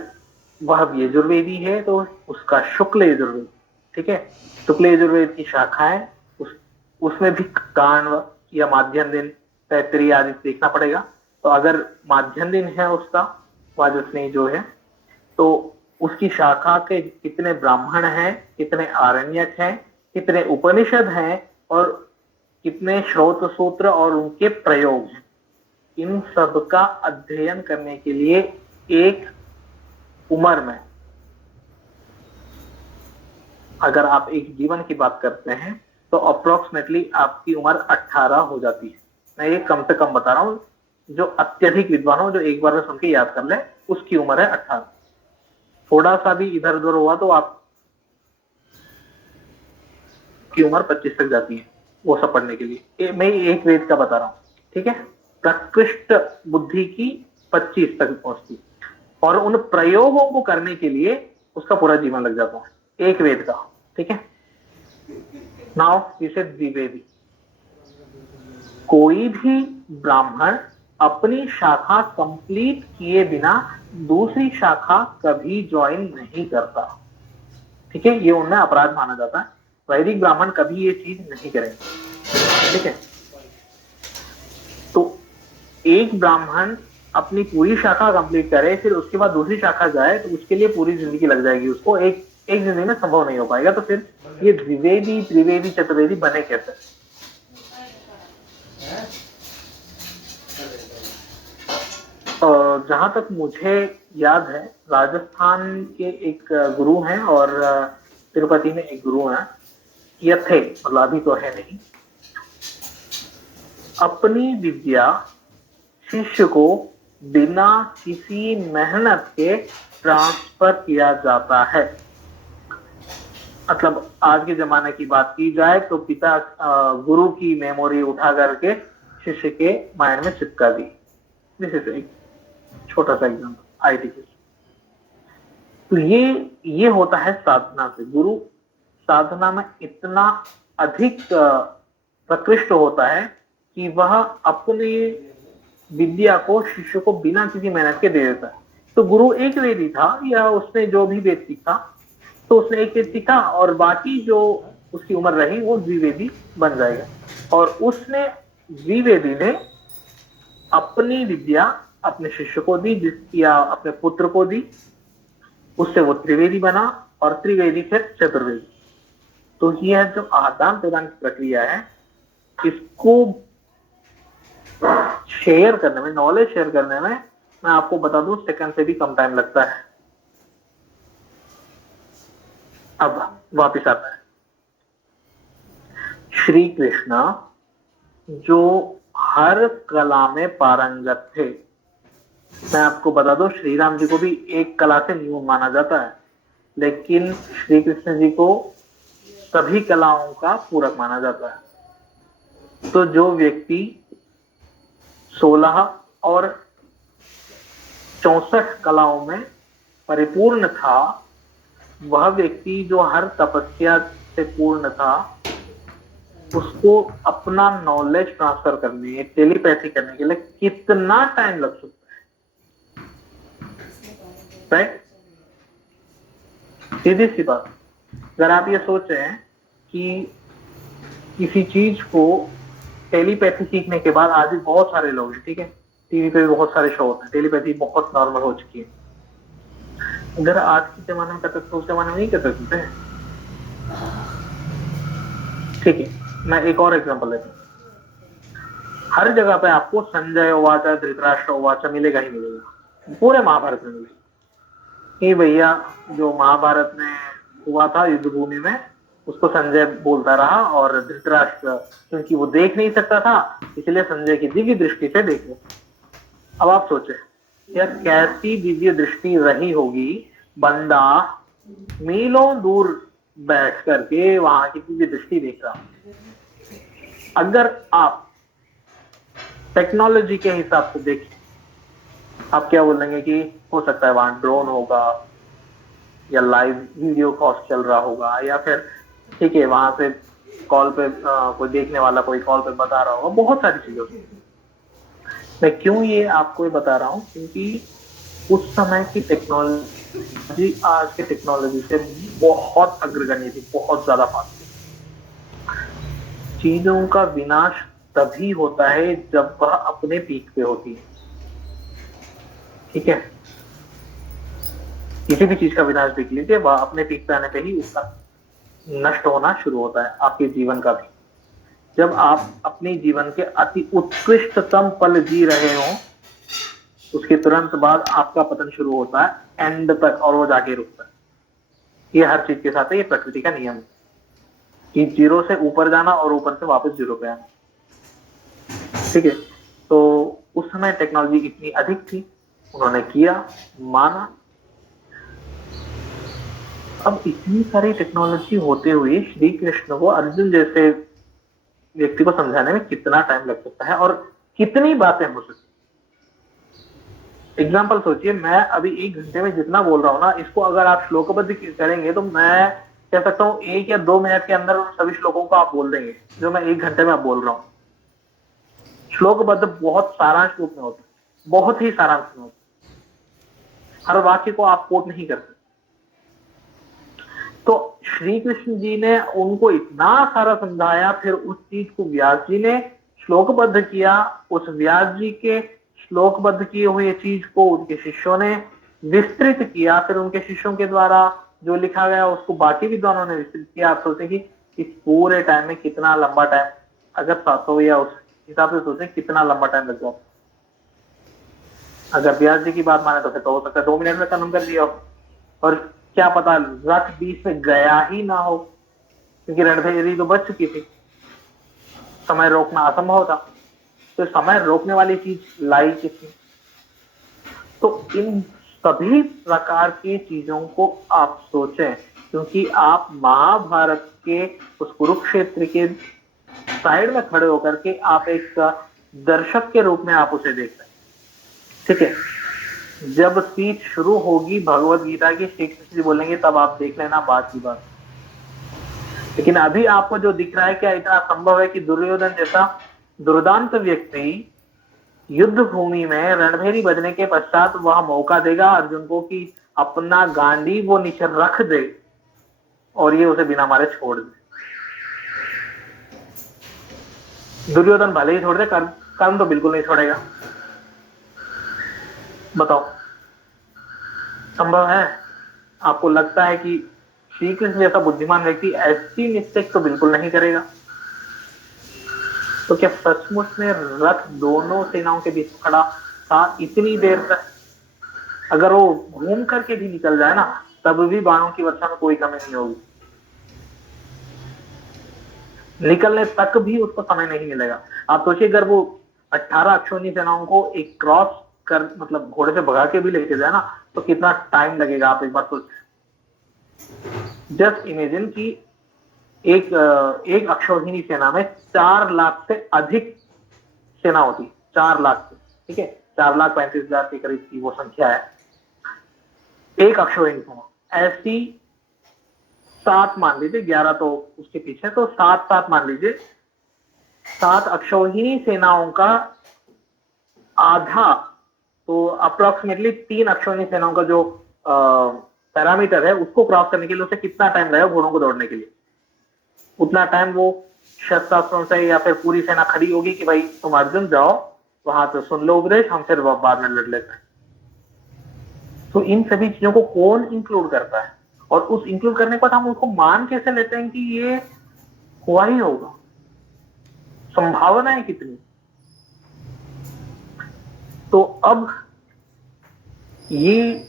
वह यजुर्वेदी है तो उसका शुक्ल यजुर्वेद, ठीक है। शुक्ल यजुर्वेद की शाखाएं, उसमें भी काण्व या माध्यम दिन, तैतरी आदि देखना पड़ेगा। तो अगर माध्यम दिन है उसका वाजस्नेही जो है, तो उसकी शाखा के कितने ब्राह्मण हैं, कितने आरण्यक हैं, कितने उपनिषद हैं, और कितने श्रौत सूत्र और उनके प्रयोग हैं, इन सब का अध्ययन करने के लिए एक उम्र में, अगर आप एक जीवन की बात करते हैं तो अप्रोक्सीमेटली आपकी उम्र 18 हो जाती है। मैं ये कम से कम बता रहा हूं, जो अत्यधिक विद्वान हो, जो एक बार में सुन के याद कर ले, उसकी उम्र है 18। थोड़ा सा भी इधर उधर हुआ तो आपकी उम्र 25 तक जाती है वो सब पढ़ने के लिए। मैं एक वेद का बता रहा हूं, ठीक है। प्रकृष्ट बुद्धि की 25 तक पहुंचती, और उन प्रयोगों को करने के लिए उसका पूरा जीवन लग जाता है एक वेद का, ठीक है। नाउ इसे द्विवेदी। कोई भी ब्राह्मण अपनी शाखा कंप्लीट किए बिना दूसरी शाखा कभी ज्वाइन नहीं करता, ठीक है। ये उनमें अपराध माना जाता है। वैदिक ब्राह्मण कभी ये चीज नहीं करेंगे, ठीक है। तो एक ब्राह्मण अपनी पूरी शाखा कंप्लीट करे, फिर उसके बाद दूसरी शाखा जाए, तो उसके लिए पूरी जिंदगी लग जाएगी उसको। एक जिंदगी में संभव नहीं हो पाएगा। तो फिर ये द्विवेदी, त्रिवेदी, चतुर्वेदी बने कैसे? जहां तक मुझे याद है, राजस्थान के एक गुरु हैं और तिरुपति में एक गुरु हैं, ये थे, मतलब अभी तो है नहीं। अपनी विद्या शिष्य को बिना किसी मेहनत के ट्रांसफर किया जाता है। मतलब आज के जमाने की बात की जाए तो पिता गुरु की मेमोरी उठा करके शिष्य के माइंड में चिपका दी। दिस इज एक छोटा सा एग्जाम्पल आईटी के। तो ये होता है साधना से। गुरु साधना में इतना अधिक प्रकृष्ट होता है कि वह अपनी विद्या को शिष्य को बिना किसी मेहनत के दे देता है। तो गुरु एक वेदी था, या उसने जो भी वेद सीखा, तो उसने एक वेद सीखा और बाकी जो उसकी उम्र रही वो द्विवेदी बन जाएगा। और उसने द्विवेदी ने अपनी विद्या अपने शिष्य को दी, या अपने पुत्र को दी, उससे वो त्रिवेदी बना, और त्रिवेदी फिर चतुर्वेदी। तो यह जो आदान प्रदान की प्रक्रिया है, इसको शेयर करने में, नॉलेज शेयर करने में, मैं आपको बता दूं, सेकंड से भी कम टाइम लगता है। अब वापिस आता है, श्री कृष्ण जो हर कला में पारंगत थे। मैं आपको बता दूं, श्री राम जी को भी एक कला से न्यून माना जाता है, लेकिन श्री कृष्ण जी को सभी कलाओं का पूरक माना जाता है। तो जो व्यक्ति 16 और 64 कलाओं में परिपूर्ण था, वह व्यक्ति जो हर तपस्या से पूर्ण था, उसको अपना नॉलेज ट्रांसफर करने, टेलीपैथी करने के लिए कितना टाइम लग सकता है? राइट? सीधी सी बात। अगर आप ये सोच रहे हैं कि किसी चीज को टेलीपैथी सीखने के बाद, आज भी बहुत सारे लोग हैं, ठीक है, टीवी पे भी बहुत सारे शो होते हैं, टेलीपैथी बहुत नॉर्मल हो चुकी है। अगर आज के जमाने में करते तो उस जमाने में नहीं कर सकते हैं। ठीक है, मैं एक और एग्जांपल लेता हूँ। हर जगह पे आपको संजय उवाचा, धृतराष्ट्र उवाचा मिलेगा ही मिलेगा, पूरे महाभारत में मिलेगा। ये भैया जो महाभारत में हुआ था युद्ध भूमि में, उसको संजय बोलता रहा, और धृतराष्ट्र क्योंकि वो देख नहीं सकता था, इसलिए संजय की दिव्य दृष्टि से देखे। अब आप सोचे, यह कैसी दिव्य दृष्टि रही होगी, बंदा मीलों दूर बैठ करके वहां की दिव्य दृष्टि देख रहा। अगर आप टेक्नोलॉजी के हिसाब से देखें, आप क्या बोलेंगे कि हो सकता है वहां ड्रोन होगा, या लाइव वीडियो कॉल चल रहा होगा, या फिर ठीक है वहां से कॉल पे कोई देखने वाला कोई कॉल पे बता रहा होगा, बहुत सारी चीजें होती। मैं क्यों ये आपको ये बता रहा हूँ, क्योंकि उस समय की टेक्नोलॉजी आज के टेक्नोलॉजी से बहुत अग्रगण्य थी, बहुत ज्यादा फास्ट थी। चीजों का विनाश तभी होता है जब वह अपने पीक पे होती है। ठीक है, किसी भी चीज का विनाश देख लीजिए, वह अपने पीक पे आने पे ही उसका नष्ट होना शुरू होता है। आपके जीवन का भी, जब आप अपने जीवन के अति उत्कृष्टतम पल जी रहे हो, उसके तुरंत बाद आपका पतन शुरू होता है एंड तक, और वो जाके रुकता है। ये हर चीज के साथ है, ये प्रकृति का नियम है कि जीरो से ऊपर जाना और ऊपर से वापस जीरो पे आना। ठीक है, तो उस समय टेक्नोलॉजी इतनी अधिक थी, उन्होंने किया, माना। अब इतनी सारी टेक्नोलॉजी होते हुए श्री कृष्ण को अर्जुन जैसे व्यक्ति को समझाने में कितना टाइम लग सकता है, और कितनी बातें हो सकती। एग्जाम्पल सोचिए, मैं अभी 1 घंटे में जितना बोल रहा हूं ना, इसको अगर आप श्लोकबद्ध करेंगे तो मैं कह सकता हूं 1 या 2 मिनट के अंदर उन सभी श्लोकों को आप बोल देंगे जो मैं 1 घंटे में बोल रहा हूं। श्लोकबद्ध बहुत सारांश रूप में होता है, बहुत ही सारांश में होता है, हर वाक्य को आप कोट नहीं कर सकते। तो श्री कृष्ण जी ने उनको इतना सारा समझाया, फिर उस चीज को व्यास जी ने श्लोकबद्ध किया, उस व्यास जी के श्लोकबद्ध किए हुए चीज को उनके शिष्यों ने विस्तृत किया, फिर उनके शिष्यों के द्वारा जो लिखा गया उसको बाकी विद्वानों ने विस्तृत किया। आप सोचें कि इस पूरे टाइम में कितना लंबा टाइम, अगर 700 या उस हिसाब से सोचें कितना लंबा टाइम लग जाता। अगर व्यास जी की बात माने तो हो सकता है 2 मिनट में खत्म कर दिया हो, और क्या पता रथ बीच में गया ही ना हो, क्योंकि रणभेरी तो बच चुकी थी, समय रोकना असंभव था। तो समय रोकने वाली चीज लाई किसने? तो इन सभी प्रकार की चीजों को आप सोचें, क्योंकि आप महाभारत के उस कुरुक्षेत्र के साइड में खड़े होकर के आप एक दर्शक के रूप में आप उसे देख रहे हैं। ठीक है, जब स्पीच शुरू होगी भगवत गीता की, श्री कृष्ण जी बोलेंगे, तब आप देख लेना, बात की बात। लेकिन अभी आपको जो दिख रहा है, क्या इतना संभव है कि दुर्योधन जैसा दुर्दांत व्यक्ति युद्ध भूमि में रणभेरी बजने के पश्चात वह मौका देगा अर्जुन को कि अपना गांडी वो नीचे रख दे और ये उसे बिना मारे छोड़ दे? दुर्योधन भले ही छोड़ दे, कर्म तो बिल्कुल नहीं छोड़ेगा। बताओ, संभव है? आपको लगता है कि श्री कृष्ण जैसा बुद्धिमान व्यक्ति ऐसी मिस्टेक तो बिल्कुल नहीं करेगा? तो क्या सचमुच में रथ दोनों सेनाओं के बीच खड़ा था इतनी देर तक? अगर वो घूम करके भी निकल जाए ना, तब भी बाणों की वर्षा में कोई कमी नहीं होगी। निकलने तक भी उसको समय नहीं मिलेगा। आप सोचिए, अगर वो 18 अक्षौहिणी सेनाओं को एक क्रॉस कर, मतलब घोड़े से भगा के भी लेके जाए ना, तो कितना टाइम लगेगा, आप एक बार सोच। जस्ट इमेजिन कि एक अक्षौहिणी सेना में 4 लाख से अधिक सेना होती, 4 लाख से, ठीक है, 4,35,000 के करीब की वो संख्या है एक अक्षौहिणी सेना। ऐसी 7 मान लीजिए, 11 तो उसके पीछे, तो 7 मान लीजिए, 7 अक्षौहिणी सेनाओं का आधा, तो अप्रोक्सीमेटली 3 अक्षौहिणी सेनाओं का जो पैरामीटर है, उसको क्रॉस करने के लिए उसे कितना टाइम लगेगा घोड़ों को दौड़ने के लिए? उतना टाइम वो शस्त्रास्त्रों से, या फिर पूरी सेना खड़ी होगी कि भाई तुम अर्जुन जाओ वहां तो सुन लो उपदेश, हम फिर बाद में लड़ लेते हैं। तो इन सभी चीजों को कौन इंक्लूड करता है? और उस इंक्लूड करने के बाद हम उसको मान कैसे लेते हैं कि ये हुआ ही होगा? संभावनाएं कितनी? तो अब ये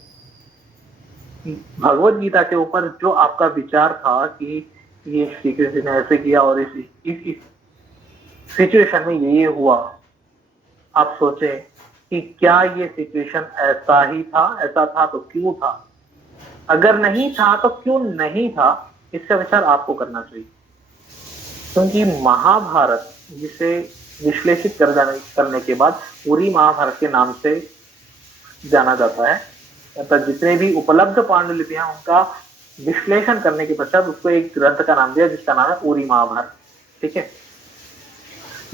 भगवत गीता के ऊपर जो आपका विचार था कि ये श्री कृष्ण ने ऐसे किया और इस सिचुएशन में ये हुआ, आप सोचे कि क्या ये सिचुएशन ऐसा ही था? ऐसा था तो क्यों था? अगर नहीं था तो क्यों नहीं था? इसका विचार आपको करना चाहिए। क्योंकि महाभारत, जिसे विश्लेषित करने के बाद पूरी महाभारत के नाम से जाना जाता है, अर्थात जितने भी उपलब्ध पांडुलिपियां, उनका विश्लेषण करने के पश्चात उसको एक ग्रंथ का नाम दिया जिसका नाम है पूरी महाभारत। ठीक है,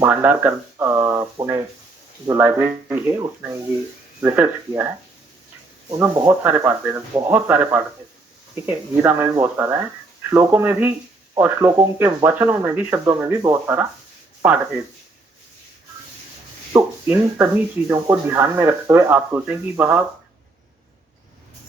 भांडारकर पुणे जो लाइब्रेरी है उसने ये रिसर्च किया है। उनमें बहुत सारे पाठ भेद, बहुत सारे पाठ भेद, ठीक है, गीता में भी बहुत सारा है, श्लोकों में भी, और श्लोकों के वचनों में भी, शब्दों में भी बहुत सारा पाठ भेद। तो इन सभी चीजों को ध्यान में रखते हुए आप सोचें कि वह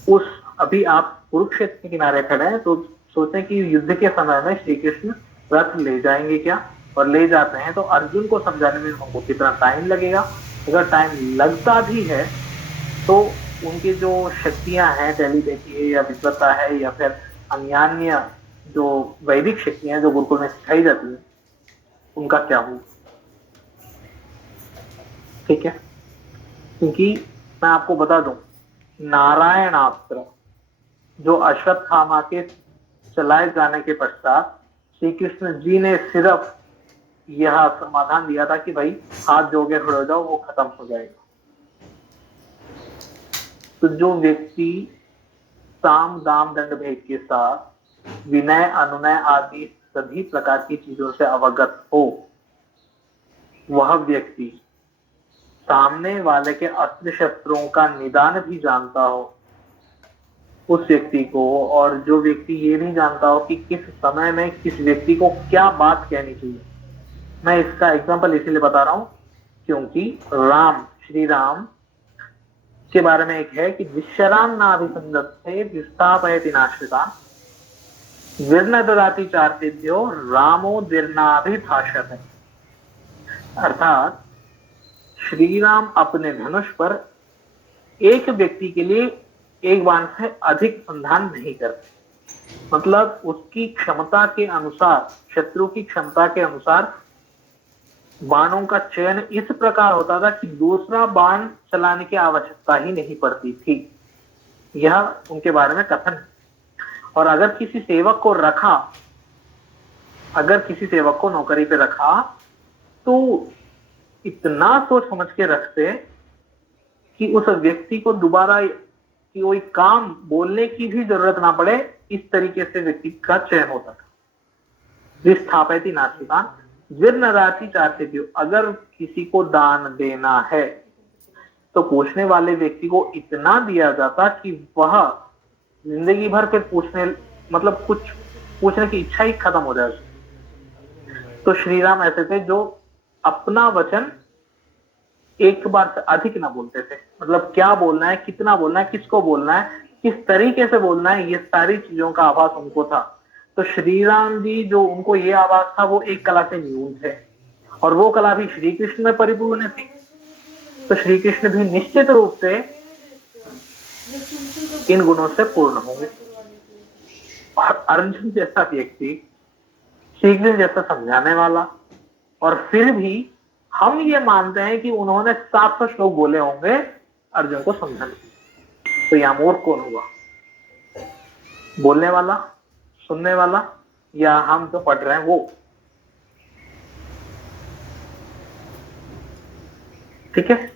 उस, अभी आप कुरुक्षेत्र के किनारे खड़े हैं, तो सोचें कि युद्ध के समय में श्री कृष्ण रथ ले जाएंगे क्या, और ले जाते हैं तो अर्जुन को समझाने में उनको कितना टाइम लगेगा। अगर टाइम लगता भी है तो उनकी जो शक्तियां हैं, टेलीपैथी है या विद्वत्ता है या फिर अन्यान्य जो वैदिक शक्तियां जो गुरुकुल में सिखाई जाती है, उनका क्या हो? ठीक है, क्योंकि मैं आपको बता दूं, नारायणास्त्र जो अश्वत्थामा के चलाए जाने के पश्चात श्री कृष्ण जी ने सिर्फ यह समाधान दिया था कि भाई हाथ जोड़ के खड़े हो जाओ, वो खत्म हो जाएगा। तो जो व्यक्ति साम दाम दंड भेद के साथ विनय अनुनय आदि सभी प्रकार की चीजों से अवगत हो, वह व्यक्ति सामने वाले के अस्त्र शस्त्रों का निदान भी जानता हो उस व्यक्ति को, और जो व्यक्ति ये भी जानता हो कि किस समय में किस व्यक्ति को क्या बात कहनी चाहिए। मैं इसका एग्जांपल इसीलिए बता रहा हूं क्योंकि राम, श्री राम के बारे में एक है कि विश्राम नाभिसंधत्ते विस्थापयति नाश्रिता विर्ण ददाति चार्तेभ्यो रामो दीर्णाभिभाषते। अर्थात श्री राम अपने धनुष पर एक व्यक्ति के लिए एक बाण से अधिक संधान नहीं करते, मतलब उसकी क्षमता के अनुसार, शत्रु की क्षमता के अनुसार बाणों का चयन इस प्रकार होता था कि दूसरा बाण चलाने की आवश्यकता ही नहीं पड़ती थी। यह उनके बारे में कथन है। और अगर किसी सेवक को रखा, अगर किसी सेवक को नौकरी पे रखा, तो इतना सोच समझ के रखते कि उस व्यक्ति को दोबारा कि कोई काम बोलने की भी जरूरत ना पड़े, इस तरीके से व्यक्ति का चयन होता था। विस्थापयति नाश्रितान विर्नराति चार्तेभ्यो, अगर किसी को दान देना है तो पूछने वाले व्यक्ति को इतना दिया जाता कि वह जिंदगी भर फिर पूछने, मतलब कुछ पूछने की इच्छा ही खत्म हो जाए। तो श्री राम ऐसे थे जो अपना वचन एक बार से अधिक ना बोलते थे, मतलब क्या बोलना है, कितना बोलना है, किसको बोलना है, किस तरीके से बोलना है, ये सारी चीजों का आभास उनको था। तो श्री राम जी जो उनको ये आभास था वो एक कला से न्यून थे, और वो कला भी श्री कृष्ण में परिपूर्ण थी। तो श्री कृष्ण भी निश्चित रूप से इन गुणों से पूर्ण होंगे। और अर्जुन जैसा व्यक्ति, श्री कृष्ण जैसा समझाने वाला, और फिर भी हम ये मानते हैं कि उन्होंने 700 श्लोक बोले होंगे अर्जुन को समझाने। तो यह मूर्ख कौन हुआ, बोलने वाला, सुनने वाला, या हम जो पढ़ रहे हैं वो? ठीक है,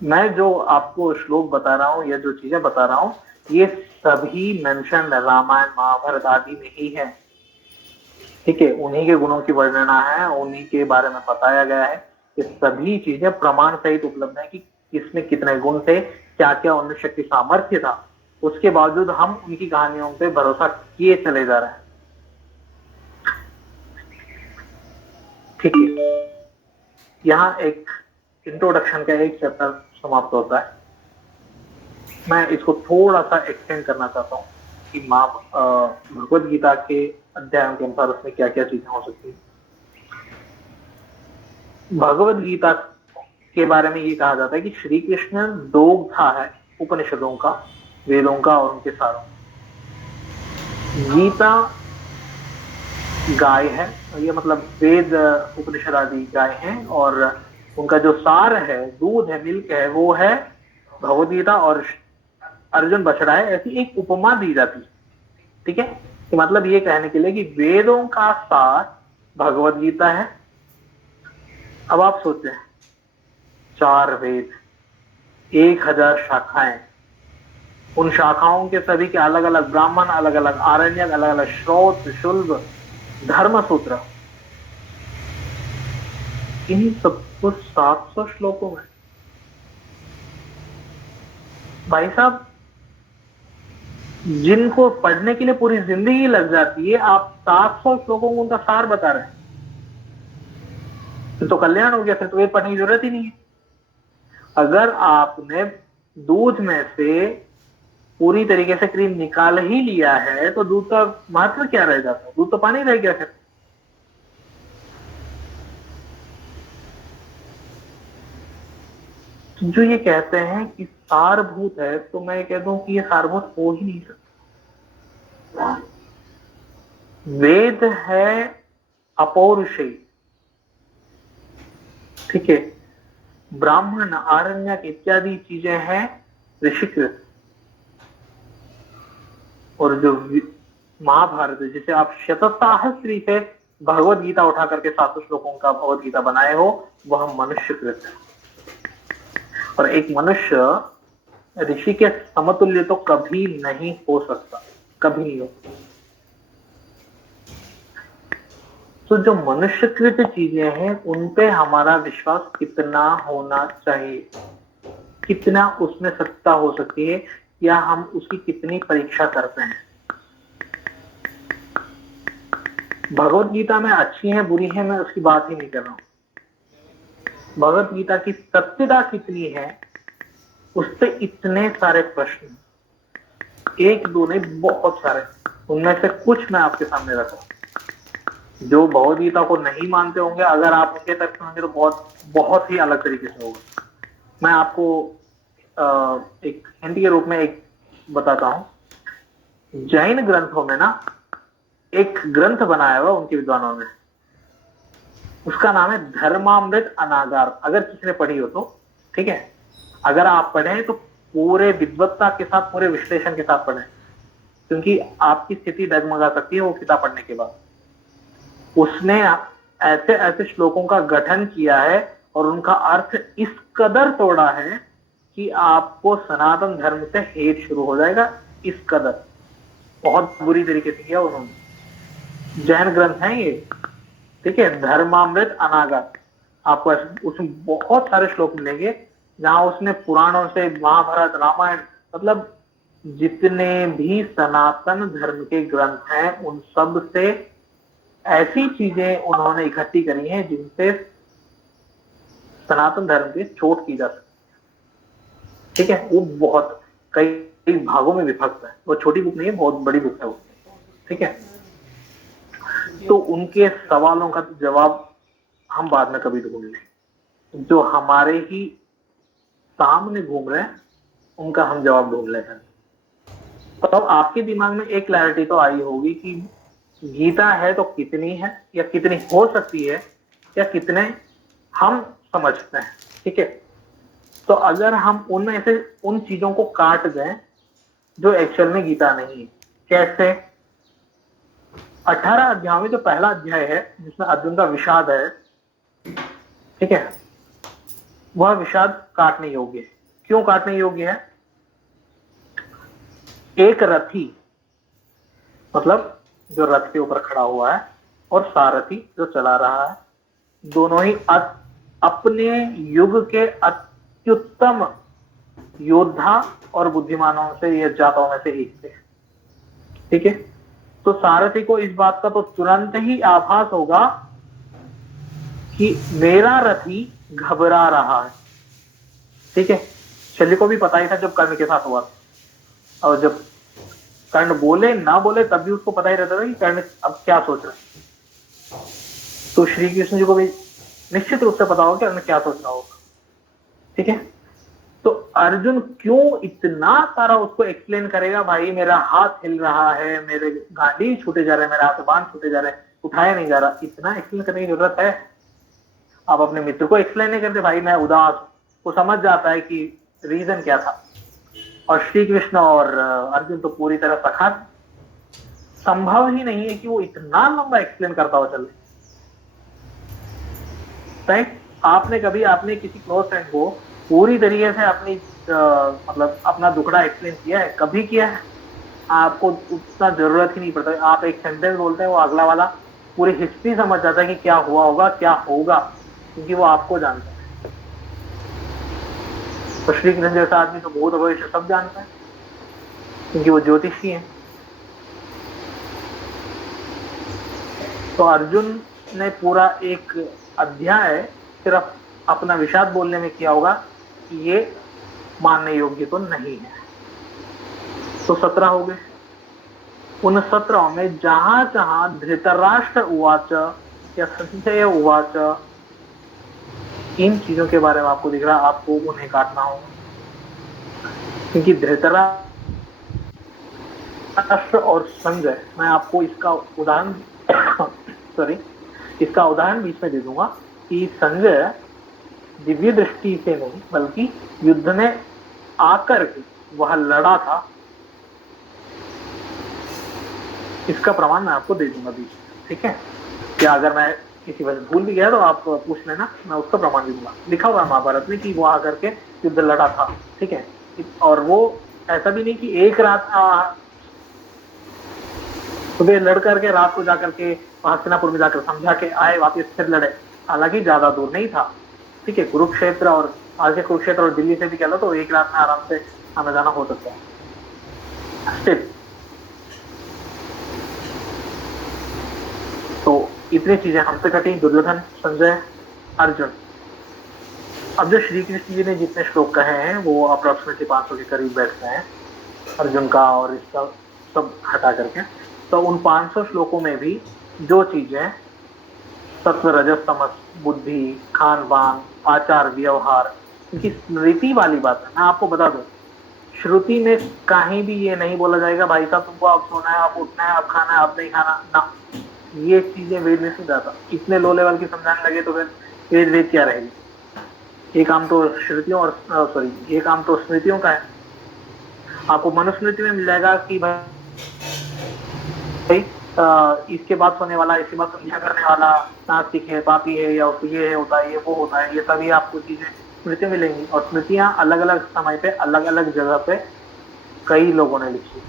मैं जो आपको श्लोक बता रहा हूं या जो चीजें बता रहा हूं, ये सभी मेंशन रामायण महाभारत आदि में ही है। ठीक है, उन्हीं के गुणों की वर्णना है, उन्हीं के बारे में बताया गया है। ये सभी चीजें प्रमाण सहित उपलब्ध है कि किसमें कितने गुण थे, क्या क्या उनमें शक्ति सामर्थ्य था। उसके बावजूद हम उनकी कहानियों पे भरोसा किए चले जा रहे हैं। ठीक है, यहाँ एक इंट्रोडक्शन का एक चैप्टर समाप्त होता है। मैं इसको थोड़ा सा एक्सटेंड करना चाहता हूँ कि भगवद गीता के अध्यायों के अनुसार उसमें क्या क्या चीजें हो सकती है। भगवद गीता के बारे में ये कहा जाता है कि श्री कृष्ण दोग्धा है उपनिषदों का, वेदों का और उनके सारों। गीता गाय है, ये मतलब वेद उपनिषद आदि गाय हैं, और उनका जो सार है, दूध है, मिल्क है, वो है भगवद गीता, और अर्जुन बछड़ा है। ऐसी एक उपमा दी जाती है। ठीक है, तो मतलब ये कहने के लिए कि वेदों का सार भगवद गीता है। अब आप सोचें, 4 वेद, 1000 शाखाएं, उन शाखाओं के सभी के अलग अलग ब्राह्मण, अलग अलग आरण्यक, अलग अलग श्रोत, शुल्ब, धर्म सूत्र, इन सबको 700 श्लोकों में। भाई साहब, जिनको पढ़ने के लिए पूरी जिंदगी लग जाती है, आप 700 श्लोकों को उनका सार बता रहे हैं, तो कल्याण हो गया, फिर तो वेद पढ़ने की जरूरत ही नहीं है। अगर आपने दूध में से पूरी तरीके से क्रीम निकाल ही लिया है, तो दूध का महत्व क्या रह जाता है? दूध तो पानी रह गया फिर। जो ये कहते हैं कि सारभूत है, तो मैं कह दूं कि ये सारभूत हो ही नहीं सकता। वेद है अपौरुषेय, ठीक है, ब्राह्मण, आरण्यक इत्यादि चीजें हैं ऋषिकृत, और जो महाभारत है, जिसे आप शतसाहस्री से भगवत गीता उठा करके 700 श्लोकों का भगवत गीता बनाए हो, वह मनुष्यकृत है। और एक मनुष्य ऋषि के समतुल्य तो कभी नहीं हो सकता, कभी नहीं हो। तो जो मनुष्यकृत चीजें हैं, उन पे हमारा विश्वास कितना होना चाहिए, कितना उसमें सत्ता हो सकती है, या हम उसकी कितनी परीक्षा करते हैं। भगवत गीता में अच्छी है बुरी है, मैं उसकी बात ही नहीं कर रहा हूं। भगवत गीता की सत्यता कितनी है, उस पे इतने सारे प्रश्न, एक दो नहीं, बहुत सारे। उनमें से कुछ मैं आपके सामने रखा। जो भगवत गीता को नहीं मानते होंगे, अगर आप उनके तर्क होंगे तो बहुत बहुत ही अलग तरीके से होगा। मैं आपको एक हिंट के रूप में एक बताता हूं। जैन ग्रंथों में ना एक ग्रंथ बनाया हुआ उनके विद्वानों ने, उसका नाम है धर्मामृत अनागार। अगर किसी ने पढ़ी हो तो ठीक है, अगर आप पढ़ें तो पूरे विद्वत्ता के साथ, पूरे विश्लेषण के साथ पढ़ें, क्योंकि आपकी स्थिति डगमगा सकती है वो किताब पढ़ने के बाद। उसने ऐसे ऐसे श्लोकों का गठन किया है और उनका अर्थ इस कदर तोड़ा है कि आपको सनातन धर्म से हेट शुरू हो जाएगा। इस कदर बहुत बुरी तरीके से किया उन्होंने। जैन ग्रंथ है ये, ठीक है, धर्मामृत अनागत। आपको उसमें बहुत सारे श्लोक मिलेंगे जहां उसने पुराणों से, महाभारत, रामायण, मतलब जितने भी सनातन धर्म के ग्रंथ हैं उन सब से ऐसी चीजें उन्होंने इकट्ठी करी हैं जिनसे सनातन धर्म की चोट की जा सकती। ठीक है, वो बहुत कई भागों में विभक्त है, वो छोटी बुक नहीं है, बहुत बड़ी बुक है वो। ठीक है, तो उनके सवालों का जवाब हम बाद में कभी ढूंढ लें, जो हमारे ही सामने घूम रहे हैं उनका हम जवाब ढूंढ लेते हैं। तो अब आपके दिमाग में एक क्लैरिटी तो आई होगी कि गीता है तो कितनी है, या कितनी हो सकती है, या कितने हम समझते हैं। ठीक है, तो अगर हम उनमें से उन चीजों को काट दें जो एक्चुअल में गीता नहीं है, कैसे? 18 अध्याय में जो पहला अध्याय है जिसमें अर्जुन का विषाद है, ठीक है, वह विषाद काटने योग्य है। क्यों काटने योग्य है? एक रथी, मतलब जो रथ के ऊपर खड़ा हुआ है, और सारथी जो चला रहा है, दोनों ही अपने युग के अत्युत्तम योद्धा और बुद्धिमानों से या जातों में से एक थे। ठीक है, तो सारथी को इस बात का तो तुरंत ही आभास होगा कि मेरा रथी घबरा रहा है। ठीक है, शल्य को भी पता ही था जब कर्ण के साथ हुआ, और जब कर्ण बोले ना बोले तब भी उसको पता ही रहता था कि कर्ण अब क्या सोच रहा है। तो श्री कृष्ण जी को भी निश्चित रूप से पता होगा कि कर्ण क्या सोच रहा होगा। ठीक है, तो अर्जुन क्यों इतना सारा उसको एक्सप्लेन करेगा, भाई मेरा हाथ हिल रहा है, मेरे गांडी छूटे जा रहे हैं, मेरे हाथ से बांध छूटे जा रहे हैं, उठाया नहीं जा रहा, इतना एक्सप्लेन करने की जरूरत है? आप अपने मित्र को एक्सप्लेन नहीं करते, भाई मैं उदास, वो समझ जाता है कि रीजन क्या था। और श्री कृष्ण और अर्जुन तो पूरी तरह सखा, संभव ही नहीं है कि वो इतना लंबा एक्सप्लेन करता हुआ चले। राइट, आपने किसी क्लोज फ्रेंड को पूरी तरीके से अपनी मतलब अपना दुखड़ा एक्सप्लेन किया है? कभी किया है? आपको उतना जरूरत ही नहीं पड़ता, आप एक सेंटेंस बोलते हैं, वो अगला वाला पूरी हिस्ट्री समझ जाता है कि क्या हुआ होगा, क्या होगा, क्योंकि वो आपको जानता है। तो श्री कृष्ण जैसा आदमी तो भूत भविष्य सब जानता है, क्योंकि वो ज्योतिषी है। तो अर्जुन ने पूरा एक अध्याय सिर्फ अपना विषाद बोलने में किया होगा कि ये मानने योग्य तो नहीं है। तो 17 हो गए। उन 17 में जहां जहां धृतराष्ट्र उवाच या संजय उवाच, इन चीजों के बारे में आपको दिख रहा, आपको उन्हें काटना होगा, क्योंकि धृतराष्ट्र और संजय, मैं आपको इसका उदाहरण इसका उदाहरण बीच में दे दूंगा कि संजय दिव्य दृष्टि से नहीं बल्कि युद्ध में आकर के वह लड़ा था, इसका प्रमाण मैं आपको दे दूंगा बीच में। ठीक है, क्या अगर मैं किसी वजह भूल भी गया तो आप पूछ लेना, मैं उसका प्रमाण भी दूंगा। लिखा हुआ है महाभारत में कि वो आकर के युद्ध लड़ा था। ठीक है, और वो ऐसा भी नहीं कि एक रात सुबह लड़ करके रात को जाकर के हस्तिनापुर में जाकर समझा के आए, वापिस फिर लड़े। हालांकि ज्यादा दूर नहीं था। ठीक है, कुरुक्षेत्र और आज के कुरुक्षेत्र और दिल्ली से भी कह लो तो एक रात में आराम से आना जाना हो सकता है। स्टिल तो इतनी चीजें हमसे कटी, दुर्योधन, संजय, अर्जुन। अब जो श्री कृष्ण जी ने जितने श्लोक कहे हैं वो अप्रोक्सीमेटली 500 के करीब बैठते हैं, अर्जुन का और इसका सब हटा करके। तो उन 500 श्लोकों में भी जो चीजें सत्व रजस तमस, बुद्धि, खान पान, आचार व्यवहार, इनकी स्मृति वाली बात है। मैं आपको बता दूं, श्रुति में कहीं भी ये नहीं बोला जाएगा भाई साहब तुमको अब सोना है, अब उठना है, अब खाना है, अब नहीं खाना ना। ये चीजें वेद में नहीं जाता। इतने लो लेवल की समझाने लगे तो फिर वेद क्या रहेगी? ये काम तो श्रुतियों और ये काम तो स्मृतियों का है। आपको मनुस्मृति में मिल जाएगा कि भाई इसके बाद सोने वाला, इसके बाद संध्या करने वाला नास्तिक है, पापी है, या ये होता है, ये वो होता है, ये सभी आपको चीजें स्मृति मिलेंगी। और स्मृतियां अलग अलग समय पे अलग अलग जगह पे कई लोगों ने लिखी।